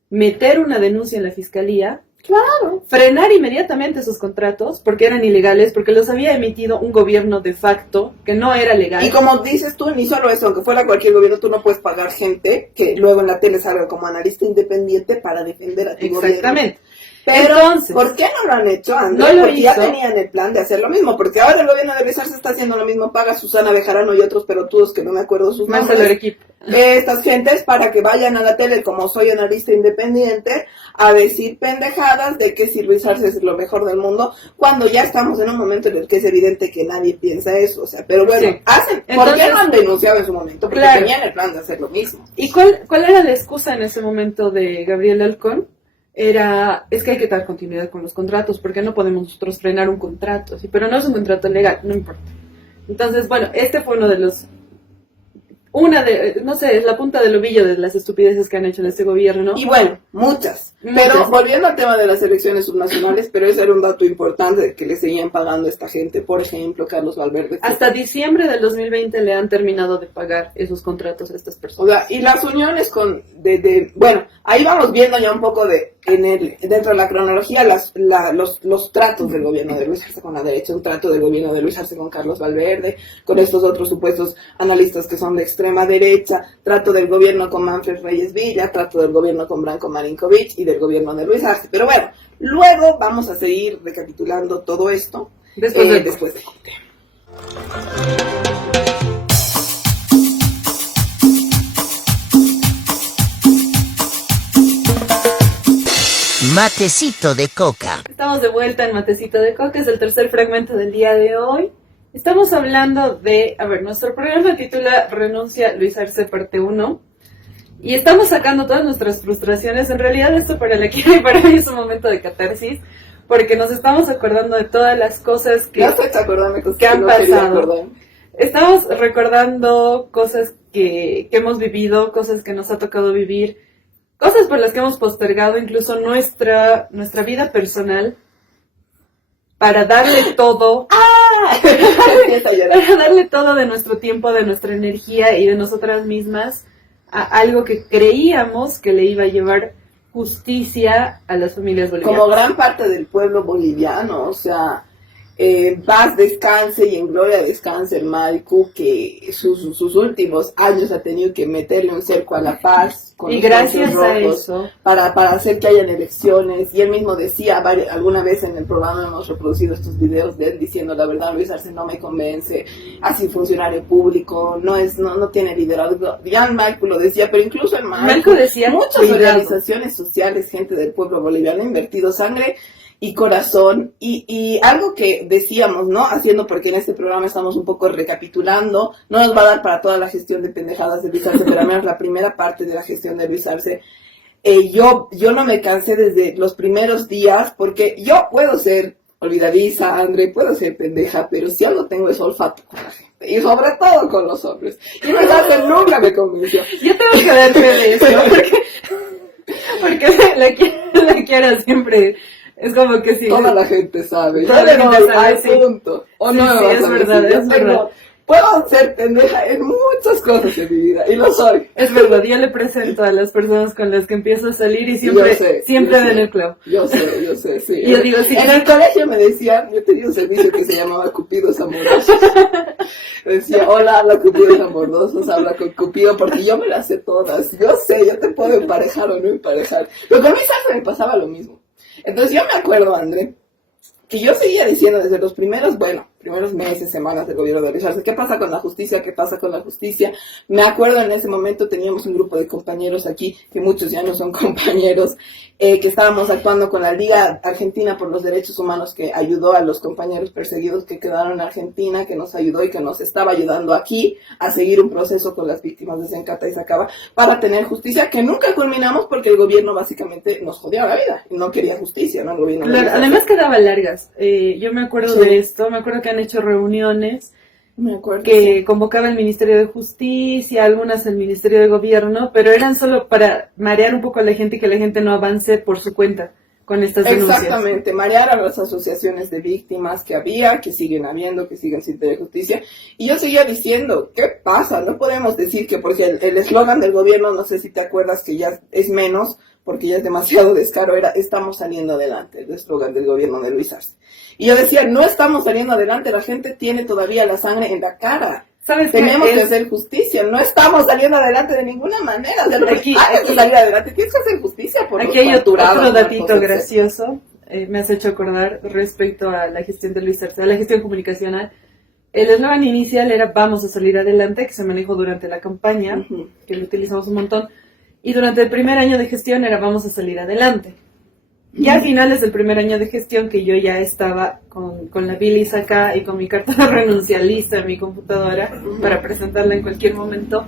meter una denuncia en la fiscalía, frenar inmediatamente esos contratos porque eran ilegales, porque los había emitido un gobierno de facto que no era legal. Y como dices tú, ni solo eso, aunque fuera cualquier gobierno, tú no puedes pagar gente que luego en la tele salga como analista independiente para defender a tu gobierno. Exactamente. Pero, Entonces, ¿por qué no lo han hecho antes? No lo porque ya hizo. tenían el plan de hacer lo mismo. Porque ahora el gobierno de Luis Arce está haciendo lo mismo. Paga a Susana Bejarano y otros pelotudos que no me acuerdo sus Marcelo nombres. Arequipa. Estas gentes para que vayan a la tele, como soy analista independiente, a decir pendejadas de que si Luis Arce es lo mejor del mundo, cuando ya estamos en un momento en el que es evidente que nadie piensa eso. O sea, pero bueno, Sí. ¿por Entonces, qué no han denunciado en su momento? Porque claro. tenían el plan de hacer lo mismo. ¿Y cuál era la excusa en ese momento de Gabriel Halcón? Es que hay que dar continuidad con los contratos, porque no podemos nosotros frenar un contrato, ¿sí? Pero no es un contrato legal, no importa. Entonces, bueno, este fue uno de los, no sé, es la punta del ovillo de las estupideces que han hecho en este gobierno. Y bueno, muchas. Pero volviendo al tema de las elecciones subnacionales, pero ese era un dato importante de que le seguían pagando a esta gente, por ejemplo, Carlos Valverde. Hasta diciembre del 2020 le han terminado de pagar esos contratos a estas personas. O sea, y las uniones bueno, ahí vamos viendo ya un poco dentro de la cronología los tratos del gobierno de Luis Arce con la derecha, un trato del gobierno de Luis Arce con Carlos Valverde, con estos otros supuestos analistas que son de extrema derecha, trato del gobierno con Manfred Reyes Villa, trato del gobierno con Branko Marinkovic y del gobierno de Luis Arce. Pero bueno, luego vamos a seguir recapitulando todo esto después de corte. Matecito de coca. Estamos de vuelta en Matecito de Coca, es el tercer fragmento del día de hoy. Estamos hablando nuestro programa titula Renuncia Luis Arce parte 1. Y estamos sacando todas nuestras frustraciones. En realidad esto para la Kira y para mí es un momento de catarsis, porque nos estamos acordando de todas las cosas que han pasado. Estamos recordando cosas que hemos vivido, cosas que nos ha tocado vivir, cosas por las que hemos postergado incluso nuestra vida personal para darle todo, para darle todo de nuestro tiempo, de nuestra energía y de nosotras mismas a algo que creíamos que le iba a llevar justicia a las familias bolivianas. Como gran parte del pueblo boliviano, o sea, paz descanse y en gloria descanse el Maicu, que sus últimos años ha tenido que meterle un cerco a la paz con y gracias a eso para hacer que hayan elecciones. Y él mismo decía, alguna vez en el programa hemos reproducido estos videos de él diciendo: la verdad, Luis Arce no me convence, así funcionario público, no tiene liderazgo. Ya el Maicu lo decía, pero incluso el Maicu decía, muchas organizaciones sociales, gente del pueblo boliviano ha invertido sangre y corazón, y algo que decíamos, ¿no? Haciendo, porque en este programa estamos un poco recapitulando, no nos va a dar para toda la gestión de pendejadas de Luis Arce, pero al menos la primera parte de la gestión de Luis Arce, yo no me cansé desde los primeros días, porque yo puedo ser olvidadiza, André, puedo ser pendeja, pero si algo tengo es olfato con la gente, y sobre todo con los hombres, y Luis Arce nunca me convenció. Yo tengo que dar fe de eso, porque la quiero siempre. Es como que sí. Toda la gente sabe. Toda la gente sabe, sí. Punto. O no, sí, es verdad, es verdad. Puedo ser pendeja en muchas cosas en mi vida, y lo soy. Es verdad, yo le presento a las personas con las que empiezo a salir y siempre den el clavo. Yo sé, sí. Y yo digo, sí. En el colegio me decían, yo tenía un servicio que se llamaba Cupidos Amorosos. Decía, hola, habla Cupidos Amorosos, habla con Cupido, porque yo me las sé todas. Yo sé, yo te puedo emparejar o no emparejar. Pero con mis me pasaba lo mismo. Entonces yo me acuerdo, André, que yo seguía diciendo desde los primeros meses, semanas del gobierno de Luis Arce: ¿qué pasa con la justicia? ¿Qué pasa con la justicia? Me acuerdo, en ese momento teníamos un grupo de compañeros aquí, que muchos ya no son compañeros, que estábamos actuando con la Liga Argentina por los Derechos Humanos, que ayudó a los compañeros perseguidos que quedaron en Argentina, que nos ayudó y que nos estaba ayudando aquí a seguir un proceso con las víctimas de Sencata y Sacaba para tener justicia, que nunca culminamos porque el gobierno básicamente nos jodió la vida y no quería justicia, ¿no? El gobierno claro, además quedaban largas. Yo me acuerdo de esto, me acuerdo que han hecho reuniones que convocaba el Ministerio de Justicia, algunas el Ministerio de Gobierno, pero eran solo para marear un poco a la gente y que la gente no avance por su cuenta con estas denuncias. Exactamente, marear a las asociaciones de víctimas que había, que siguen habiendo, que siguen sin tener justicia. Y yo seguía diciendo, ¿qué pasa? No podemos decir que, porque el eslogan del gobierno, no sé si te acuerdas, que ya es menos, porque ya es demasiado descaro, era "estamos saliendo adelante", el eslogan del gobierno de Luis Arce. Y yo decía, no estamos saliendo adelante, la gente tiene todavía la sangre en la cara. ¿Sabes Tenemos qué? que hacer justicia, no estamos saliendo adelante de ninguna manera. O sea, Aquí de salir adelante tienes que hacer justicia por aquí los hay torturados, otro datito narcos, gracioso. Me has hecho acordar respecto a la gestión de Luis Arce, a la gestión comunicacional. El eslogan inicial era "vamos a salir adelante", que se manejó durante la campaña, que lo utilizamos un montón. Y durante el primer año de gestión era "vamos a salir adelante". Ya a finales del primer año de gestión, que yo ya estaba con la bilis acá y con mi carta de renuncia lista en mi computadora para presentarla en cualquier momento,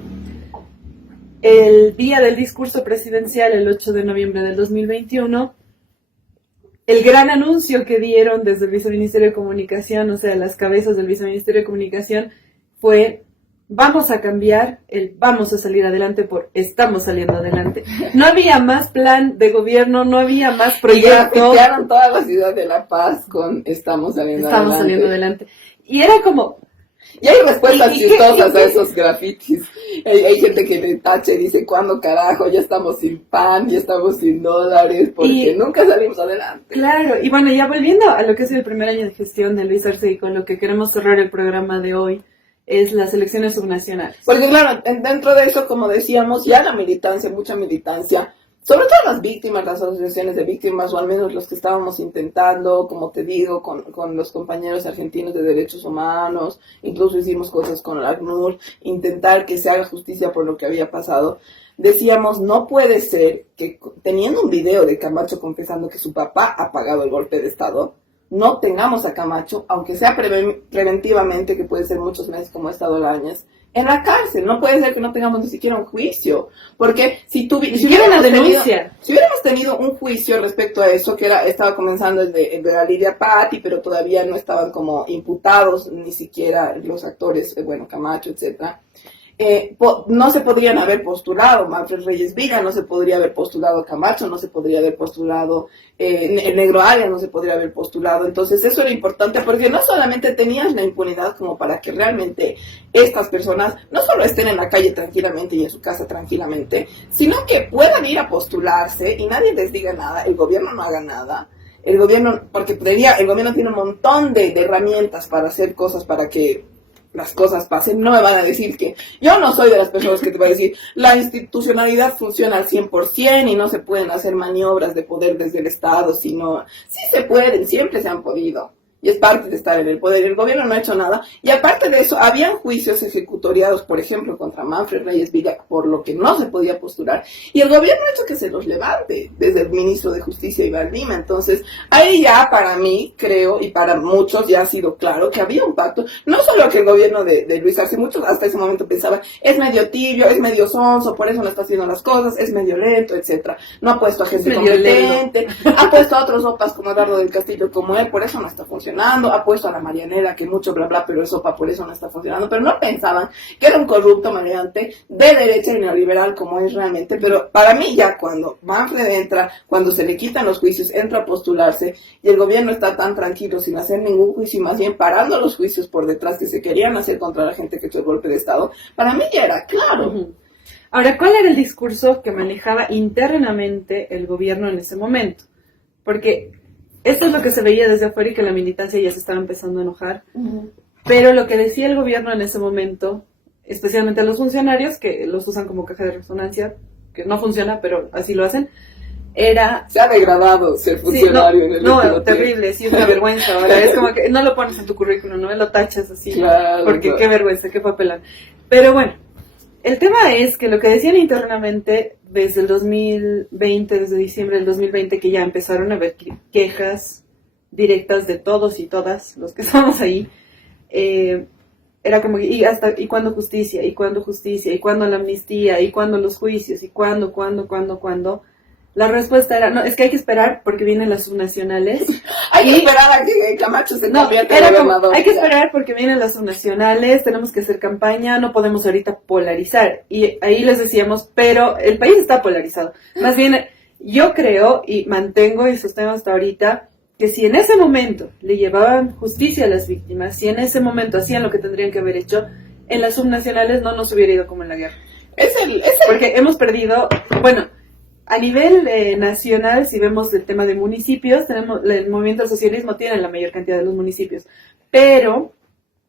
el día del discurso presidencial, el 8 de noviembre del 2021, el gran anuncio que dieron desde el Viceministerio de Comunicación, o sea, las cabezas del Viceministerio de Comunicación, fue "vamos a cambiar", "vamos a salir adelante" por "estamos saliendo adelante". No había más plan de gobierno, no había más proyecto. Y ya toda la ciudad de La Paz con "estamos saliendo adelante". Y era como... Y hay respuestas chistosas a esos grafitis. Hay gente que le tacha y dice: ¿cuándo carajo? Ya estamos sin pan, ya estamos sin dólares, porque nunca salimos adelante. Claro, y bueno, ya volviendo a lo que es el primer año de gestión de Luis Arce, y con lo que queremos cerrar el programa de hoy, es las elecciones subnacionales. Porque claro, dentro de eso, como decíamos, ya la militancia, mucha militancia, sobre todo las víctimas, las asociaciones de víctimas, o al menos los que estábamos intentando, como te digo, con los compañeros argentinos de derechos humanos, incluso hicimos cosas con la ACNUR, intentar que se haga justicia por lo que había pasado. Decíamos, no puede ser que teniendo un video de Camacho confesando que su papá ha pagado el golpe de Estado, no tengamos a Camacho, aunque sea preventivamente, que puede ser muchos meses como ha estado Lañez, en la cárcel. No puede ser que no tengamos ni siquiera un juicio, porque si hubiéramos tenido un juicio respecto a eso, que estaba comenzando el de la Lidia Patti, pero todavía no estaban como imputados ni siquiera los actores, Camacho, etcétera. No se podrían haber postulado Manfred Reyes Villa, no se podría haber postulado Camacho, no se podría haber postulado el Negro Arias, no se podría haber postulado. Entonces eso era importante, porque no solamente tenías la impunidad como para que realmente estas personas no solo estén en la calle tranquilamente y en su casa tranquilamente, sino que puedan ir a postularse y nadie les diga nada, el gobierno no haga nada. El gobierno, porque el gobierno tiene un montón de herramientas para hacer cosas para que las cosas pasen. No me van a decir que... Yo no soy de las personas que te va a decir la institucionalidad funciona al 100% y no se pueden hacer maniobras de poder desde el Estado, sino... Sí se pueden, siempre se han podido. Y es parte de estar en el poder. El gobierno no ha hecho nada. Y aparte de eso, habían juicios ejecutoriados, por ejemplo, contra Manfred Reyes Villa, por lo que no se podía postular. Y el gobierno ha hecho que se los levante, desde el ministro de Justicia, Iván Lima. Entonces, ahí ya para mí, creo, y para muchos ya ha sido claro que había un pacto. No solo que el gobierno de Luis Arce, muchos hasta ese momento pensaban, es medio tibio, es medio sonso, por eso no está haciendo las cosas, es medio lento, etcétera. No ha puesto a gente competente, ha puesto a otros sopas como Dardo del Castillo como él, por eso no está funcionando. Ha puesto a la Marianela, que mucho bla bla, pero eso por eso no está funcionando. Pero no pensaban que era un corrupto maleante de derecha y neoliberal como es realmente. Pero para mí ya cuando Manfred entra, cuando se le quitan los juicios, entra a postularse y el gobierno está tan tranquilo sin hacer ningún juicio y más bien parando los juicios por detrás que se querían hacer contra la gente que hizo el golpe de Estado, para mí ya era claro. Ahora, ¿cuál era el discurso que manejaba internamente el gobierno en ese momento? Porque esto es lo que se veía desde afuera y que la militancia ya se estaba empezando a enojar. Pero lo que decía el gobierno en ese momento, especialmente a los funcionarios, que los usan como caja de resonancia, que no funciona, pero así lo hacen, era... Se ha degradado ser funcionario en el No, terrible, sí, es una vergüenza. Ahora es como que no lo pones en tu currículum, no lo tachas así, claro, porque qué vergüenza, qué papelán. Pero bueno, el tema es que lo que decían internamente desde el 2020, desde diciembre del 2020, que ya empezaron a haber quejas directas de todos y todas los que estamos ahí, era como, ¿y cuándo justicia? ¿Y cuándo justicia? ¿Y cuándo la amnistía? ¿Y cuándo los juicios? ¿Y cuándo? La respuesta era, no, es que hay que esperar porque vienen las subnacionales. Hay que esperar a que Camacho se convierta en gobernador. Hay que esperar porque vienen las subnacionales, tenemos que hacer campaña, no podemos ahorita polarizar. Y ahí les decíamos, pero el país está polarizado. Más bien, yo creo y mantengo y sostengo hasta ahorita que si en ese momento le llevaban justicia a las víctimas, si en ese momento hacían lo que tendrían que haber hecho, en las subnacionales no nos hubiera ido como en la guerra. Porque hemos perdido, bueno... A nivel nacional, si vemos el tema de municipios, el movimiento del socialismo tiene la mayor cantidad de los municipios, pero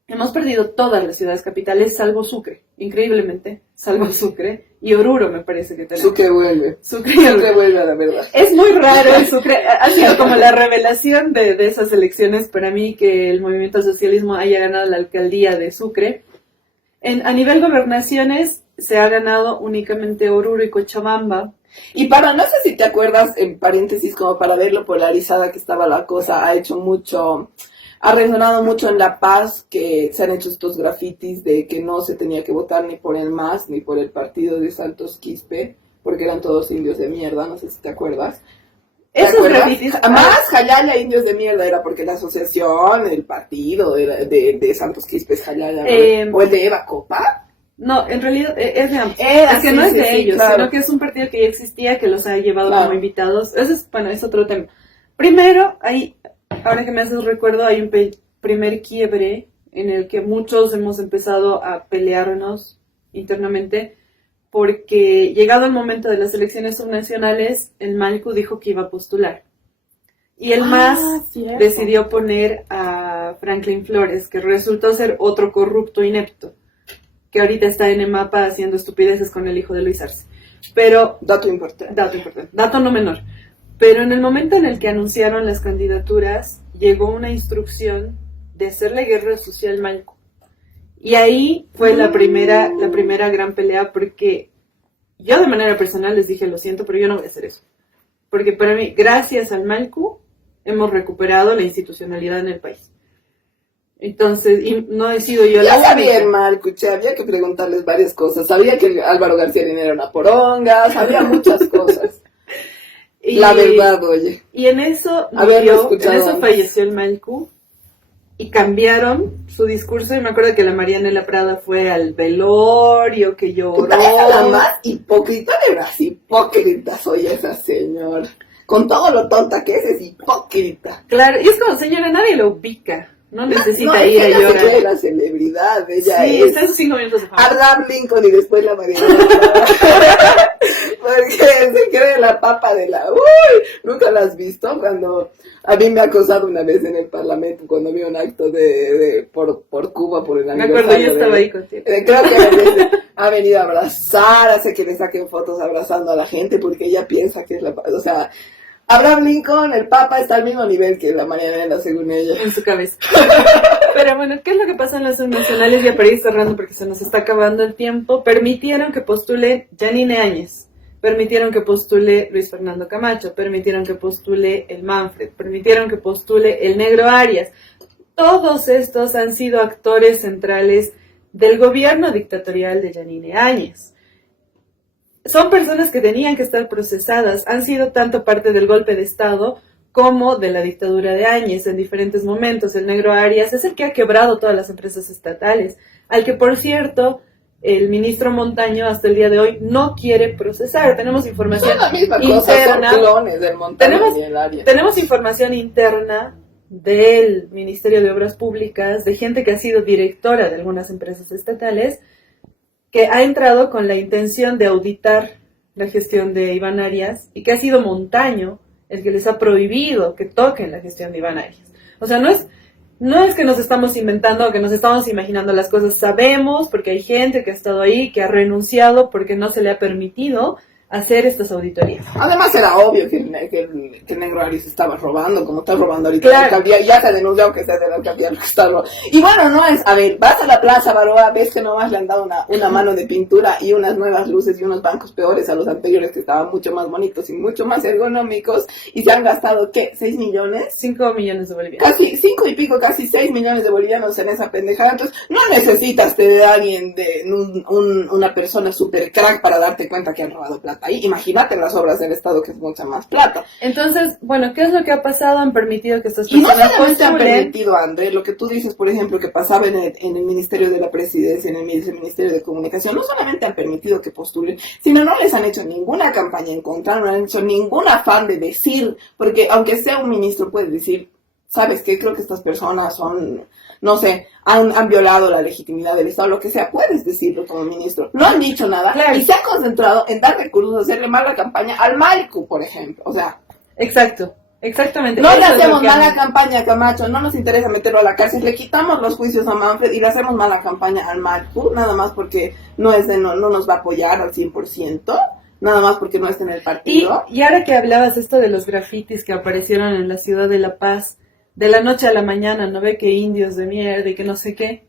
hemos perdido todas las ciudades capitales, salvo Sucre, increíblemente, salvo Sucre, y Oruro me parece que tenemos. Sucre vuelve. Sucre y Oruro. Sucre vuelve a la verdad. Es muy raro el Sucre, ha sido como la revelación de esas elecciones para mí que el movimiento al socialismo haya ganado la alcaldía de Sucre. A nivel gobernaciones se ha ganado únicamente Oruro y Cochabamba. Y no sé si te acuerdas, en paréntesis, como para ver lo polarizada que estaba la cosa, ha resonado mucho en La Paz que se han hecho estos grafitis de que no se tenía que votar ni por el MAS ni por el partido de Santos Quispe, porque eran todos indios de mierda, no sé si te acuerdas. Esos grafitis... Más Jayaya indios de mierda era porque la asociación, el partido de Santos Quispe es Jayaya, ¿no? O el de Eva Copa. No, en realidad es de ambos. Es que no es de ellos, claro, sino que es un partido que ya existía, que los ha llevado como invitados. Ese es otro tema. Primero, ahora que me haces recuerdo, hay un primer quiebre en el que muchos hemos empezado a pelearnos internamente, porque llegado el momento de las elecciones subnacionales, el Malcu dijo que iba a postular. Y el MAS decidió poner a Franklin Flores, que resultó ser otro corrupto inepto, que ahorita está en el mapa haciendo estupideces con el hijo de Luis Arce. Pero... Dato importante, dato no menor. Pero en el momento en el que anunciaron las candidaturas, llegó una instrucción de hacerle guerra social al Malcu. Y ahí fue la primera gran pelea, porque yo de manera personal les dije, lo siento, pero yo no voy a hacer eso. Porque para mí, gracias al Malcu, hemos recuperado la institucionalidad en el país. Entonces, y no he sido yo la única. Ya sabía el Malcu, había que preguntarles varias cosas. Sabía que Álvaro García Linera era una poronga, sabía muchas cosas. La verdad, oye. Y en eso falleció el Malcu y cambiaron su discurso. Y me acuerdo que la Marianela Prada fue al velorio, que lloró. La más hipócrita de las hipócritas, soy esa señora. Con todo lo tonta que es hipócrita. Claro, y es como, señora, nadie lo ubica. No necesita ir a llorar. Ella es la celebridad, ella sí, está en sus 5 minutos de fama. Abraham Lincoln y después la Marianela Prada. Porque se cree la papa de la... ¿Nunca la has visto? Cuando a mí me ha acosado una vez en el Parlamento, cuando vi un acto por Cuba, por el aniversario. Me acuerdo, yo estaba ahí contigo. Creo que ha venido a abrazar, hace que le saquen fotos abrazando a la gente, porque ella piensa que es la... O sea, Abraham Lincoln, el Papa, está al mismo nivel que la Marianela, según ella. En su cabeza. Pero bueno, ¿qué es lo que pasa en las subnacionales? Ya para ir cerrando, porque se nos está acabando el tiempo. Permitieron que postule Yanine Áñez. Permitieron que postule Luis Fernando Camacho, permitieron que postule el Manfred, permitieron que postule el Negro Arias. Todos estos han sido actores centrales del gobierno dictatorial de Yanine Áñez. Son personas que tenían que estar procesadas, han sido tanto parte del golpe de Estado como de la dictadura de Áñez en diferentes momentos. El Negro Arias es el que ha quebrado todas las empresas estatales, al que, por cierto, el ministro Montaño hasta el día de hoy no quiere procesar. Tenemos información interna. Son clones del Montaño y el Arias. Tenemos información interna del Ministerio de Obras Públicas, de gente que ha sido directora de algunas empresas estatales, que ha entrado con la intención de auditar la gestión de Iván Arias y que ha sido Montaño el que les ha prohibido que toquen la gestión de Iván Arias. O sea, no es que nos estamos inventando o que nos estamos imaginando las cosas. Sabemos, porque hay gente que ha estado ahí, que ha renunciado porque no se le ha permitido hacer estas auditorías. Además era obvio que el Negro Arias estaba robando, como está robando ahorita la alcaldía, ya se ha denunciado que está de la alcaldía lo que está robando. Y bueno, no es, a ver, vas a la Plaza Baroa, ves que nomás le han dado una mano de pintura y unas nuevas luces y unos bancos peores a los anteriores que estaban mucho más bonitos y mucho más ergonómicos, y se han gastado, ¿qué? ¿6 millones? 5 millones de bolivianos. Casi 5 y pico, casi 6 millones de bolivianos en esa pendejada. Entonces, no necesitas de alguien, una persona super crack para darte cuenta que han robado plata. Ahí, imagínate las obras del Estado, que es mucha más plata. Entonces, bueno, ¿qué es lo que ha pasado? Han permitido que estas personas... Y no solamente han permitido, André, lo que tú dices, por ejemplo, que pasaba en el Ministerio de la Presidencia, en el Ministerio de Comunicación, no solamente han permitido que postulen, sino no les han hecho ninguna campaña en contra, no han hecho ningún afán de decir, porque aunque sea un ministro, puedes decir, ¿sabes qué? Creo que estas personas son... no sé, han violado la legitimidad del Estado, lo que sea, puedes decirlo como ministro. No han dicho nada, claro, y se han concentrado en dar recursos, hacerle mala campaña al Malcu, por ejemplo, o sea. Exacto. Exactamente. No eso le es lo hacemos que mala han- campaña a Camacho, no nos interesa meterlo a la cárcel, le quitamos los juicios a Manfred y le hacemos mala campaña al Marco, nada más porque no nos va a apoyar al 100%, nada más porque no está en el partido. Y ahora que hablabas esto de los grafitis que aparecieron en la ciudad de La Paz, de la noche a la mañana, ¿no ve que indios de mierda y que no sé qué?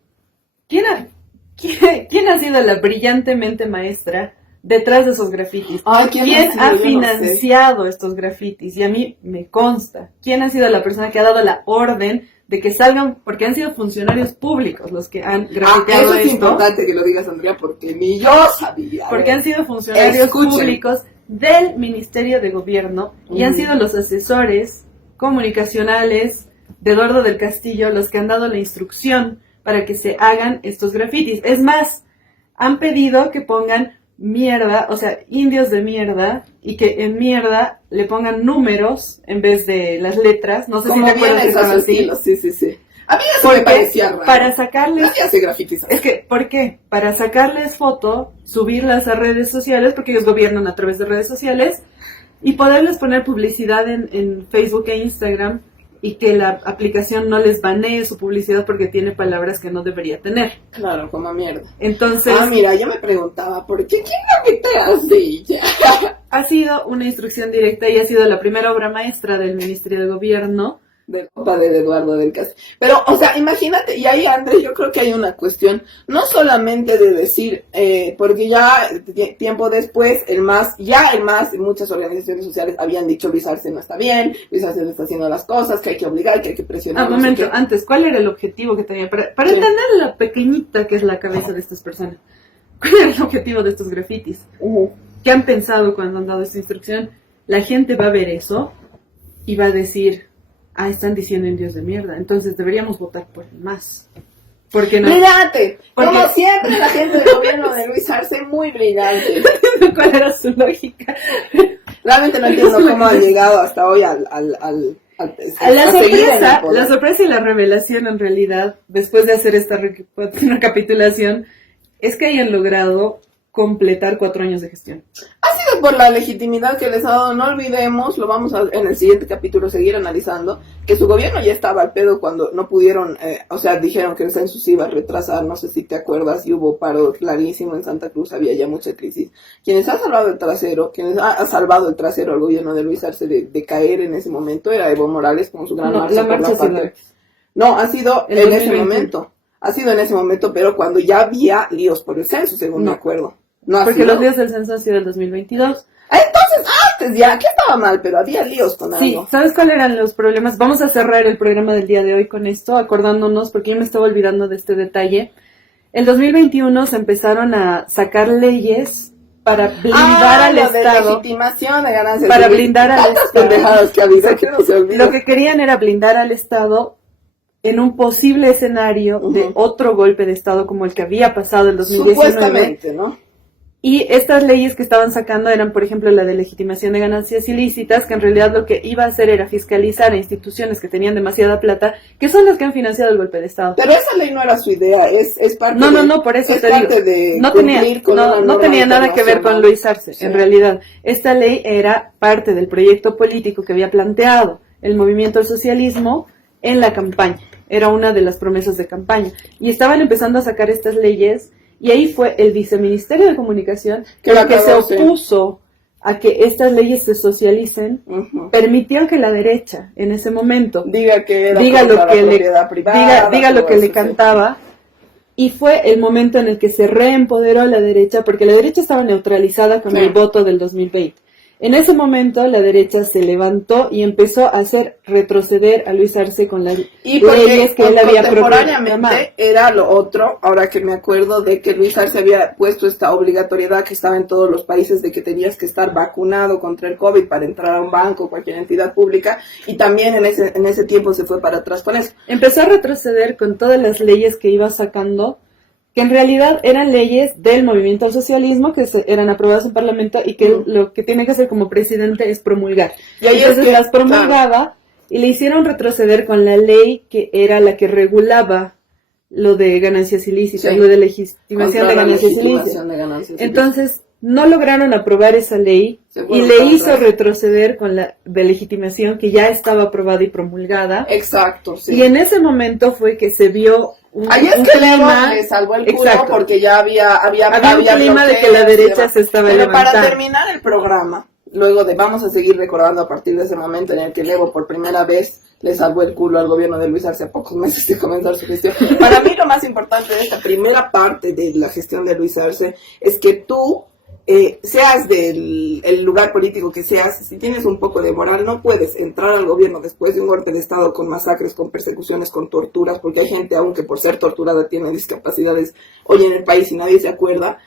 ¿Quién ha sido la brillantemente maestra detrás de esos grafitis? Ay, ¿Quién sido? ha Yo no sé. financiado estos grafitis? Y a mí me consta. ¿Quién ha sido la persona que ha dado la orden de que salgan? Porque han sido funcionarios públicos los que han grafiteado Eso es esto. importante que lo digas, Andrea, porque ni yo sabía. Porque han sido funcionarios Escuchen. públicos del Ministerio de Gobierno y han sido los asesores comunicacionales de Eduardo del Castillo los que han dado la instrucción para que se hagan estos grafitis. Es más, han pedido que pongan mierda, o sea, indios de mierda, y que en mierda le pongan números en vez de las letras. No sé si Como te acuerdas que viene estaba esos así. estilos, sí. A mí eso Porque me parecía raro. para sacarles... Nadie hace grafitis así. Es que, ¿por qué? Para sacarles foto, subirlas a redes sociales, porque ellos gobiernan a través de redes sociales, y poderles poner publicidad en Facebook e Instagram, y que la aplicación no les banee su publicidad porque tiene palabras que no debería tener. Claro, como mierda. Entonces, Mira, yo me preguntaba, ¿por qué quién grafita así? ha sido una instrucción directa y ha sido la primera obra maestra del Ministerio de Gobierno. De culpa de Eduardo del Castillo. Pero, o sea, imagínate, y ahí, Andrés, yo creo que hay una cuestión, no solamente de decir, porque ya tiempo después, el MAS, y muchas organizaciones sociales habían dicho Luis Arce no está bien, Luis Arce no está haciendo las cosas, que hay que obligar, que hay que presionar. Un momento, antes, ¿cuál era el objetivo que tenía? Para Sí. entender la pequeñita que es la cabeza de estas personas. ¿Cuál era el objetivo de estos grafitis? ¿Qué han pensado cuando han dado esta instrucción? La gente va a ver eso y va a decir, están diciendo indios de mierda, entonces deberíamos votar por el MAS. ¿Por qué no? Brillante, Porque- como siempre la gente del gobierno de Luis Arce, muy brillante. ¿Cuál era su lógica? Realmente no entiendo cómo ha llegado hasta hoy a La seguir en el poder. la sorpresa y la revelación en realidad, después de hacer esta recapitulación, es que hayan logrado completar 4 años de gestión. Ha sido por la legitimidad que les ha dado, no olvidemos, lo vamos a en el siguiente capítulo seguir analizando, que su gobierno ya estaba al pedo cuando no pudieron, dijeron que el censo se iba a retrasar, no sé si te acuerdas, y hubo paro clarísimo en Santa Cruz, había ya mucha crisis. Quienes han salvado el trasero al gobierno de Luis Arce de caer en ese momento era Evo Morales con su gran marcha la por la marcha patria. ciudad. No, ha sido El en ese 2020. momento. Ha sido en ese momento, pero cuando ya había líos por el censo, según No. me acuerdo. No ha Porque sido. los días del censo han sido el 2022. Entonces, antes ya, que estaba mal, pero había líos con Sí, algo. ¿sabes cuáles eran los problemas? Vamos a cerrar el programa del día de hoy con esto, acordándonos, porque yo me estaba olvidando de este detalle. El 2021 se empezaron a sacar leyes para blindar al lo de Estado. legitimación de ganancias. Para ilícitas. blindar al Tantas Estado. pendejadas que ha habido que no se olvida. Lo que querían era blindar al Estado en un posible escenario de otro golpe de Estado como el que había pasado en 2019. Supuestamente, ¿no? Y estas leyes que estaban sacando eran, por ejemplo, la de legitimación de ganancias ilícitas, que en realidad lo que iba a hacer era fiscalizar a instituciones que tenían demasiada plata, que son las que han financiado el golpe de Estado. Pero esa ley no era su idea, es parte No, por eso es te parte digo. de No cumplir con una no norma tenía nada que ver con internacional. Luis Arce, Sí. en realidad. Esta ley era parte del proyecto político que había planteado el movimiento al socialismo en la campaña. Era una de las promesas de campaña. Y estaban empezando a sacar estas leyes, y ahí fue el viceministerio de Comunicación Que el la que se cagó, sí. opuso a que estas leyes se socialicen, Ujú. permitió que la derecha, en ese momento, Diga que era diga contra lo la que le propiedad privada, diga lo todo que le eso, sí. cantaba, y fue el momento en el que se reempoderó la derecha, porque la derecha estaba neutralizada con Sí. el voto del 2020. En ese momento la derecha se levantó y empezó a hacer retroceder a Luis Arce con las Y porque leyes que él había programado. contemporáneamente era lo otro, ahora que me acuerdo de que Luis Arce había puesto esta obligatoriedad que estaba en todos los países de que tenías que estar vacunado contra el COVID para entrar a un banco o cualquier entidad pública, y también en ese tiempo se fue para atrás con eso. Empezó a retroceder con todas las leyes que iba sacando, que en realidad eran leyes del movimiento al socialismo, que eran aprobadas en Parlamento, y que lo que tiene que hacer como presidente es promulgar. Y ahí Entonces es que, las promulgaba y le hicieron retroceder con la ley que era la que regulaba lo de ganancias ilícitas, Sí. lo de legitimación Contra de la ganancias legitimación ilícitas. de ganancias ilícitas. Entonces no lograron aprobar esa ley y le hizo retroceder con la delegitimación que ya estaba aprobada y promulgada. Exacto, sí. Y en ese momento fue que se vio un clima, le salvó el culo porque ya había un clima de que la derecha se estaba levantando. Para terminar el programa, luego vamos a seguir recordando a partir de ese momento en el que el Evo por primera vez le salvó el culo al gobierno de Luis Arce a pocos meses de comenzar su gestión. Para mí lo más importante de esta primera parte de la gestión de Luis Arce es que tú, seas el lugar político que seas, si tienes un poco de moral, no puedes entrar al gobierno después de un golpe de Estado con masacres, con persecuciones, con torturas, porque hay gente aún que por ser torturada tiene discapacidades hoy en el país y nadie se acuerda.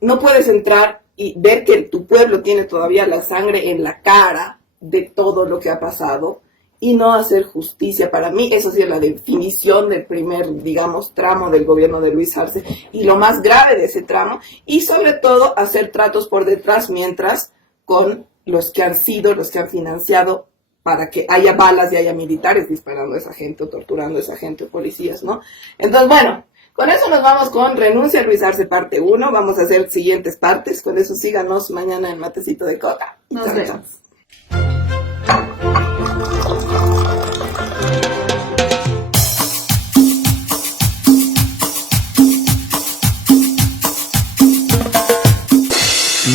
No puedes entrar y ver que tu pueblo tiene todavía la sangre en la cara de todo lo que ha pasado y no hacer justicia. Para mí eso sí es la definición del primer, digamos, tramo del gobierno de Luis Arce y lo más grave de ese tramo, y sobre todo hacer tratos por detrás mientras con los que han sido, los que han financiado para que haya balas y haya militares disparando a esa gente o torturando a esa gente o policías, ¿no? Entonces, bueno, con eso nos vamos con Renuncia a Luis Arce parte 1, vamos a hacer siguientes partes, con eso síganos mañana en Matecito de Coca. Nos vemos.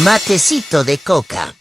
Matecito de Coca.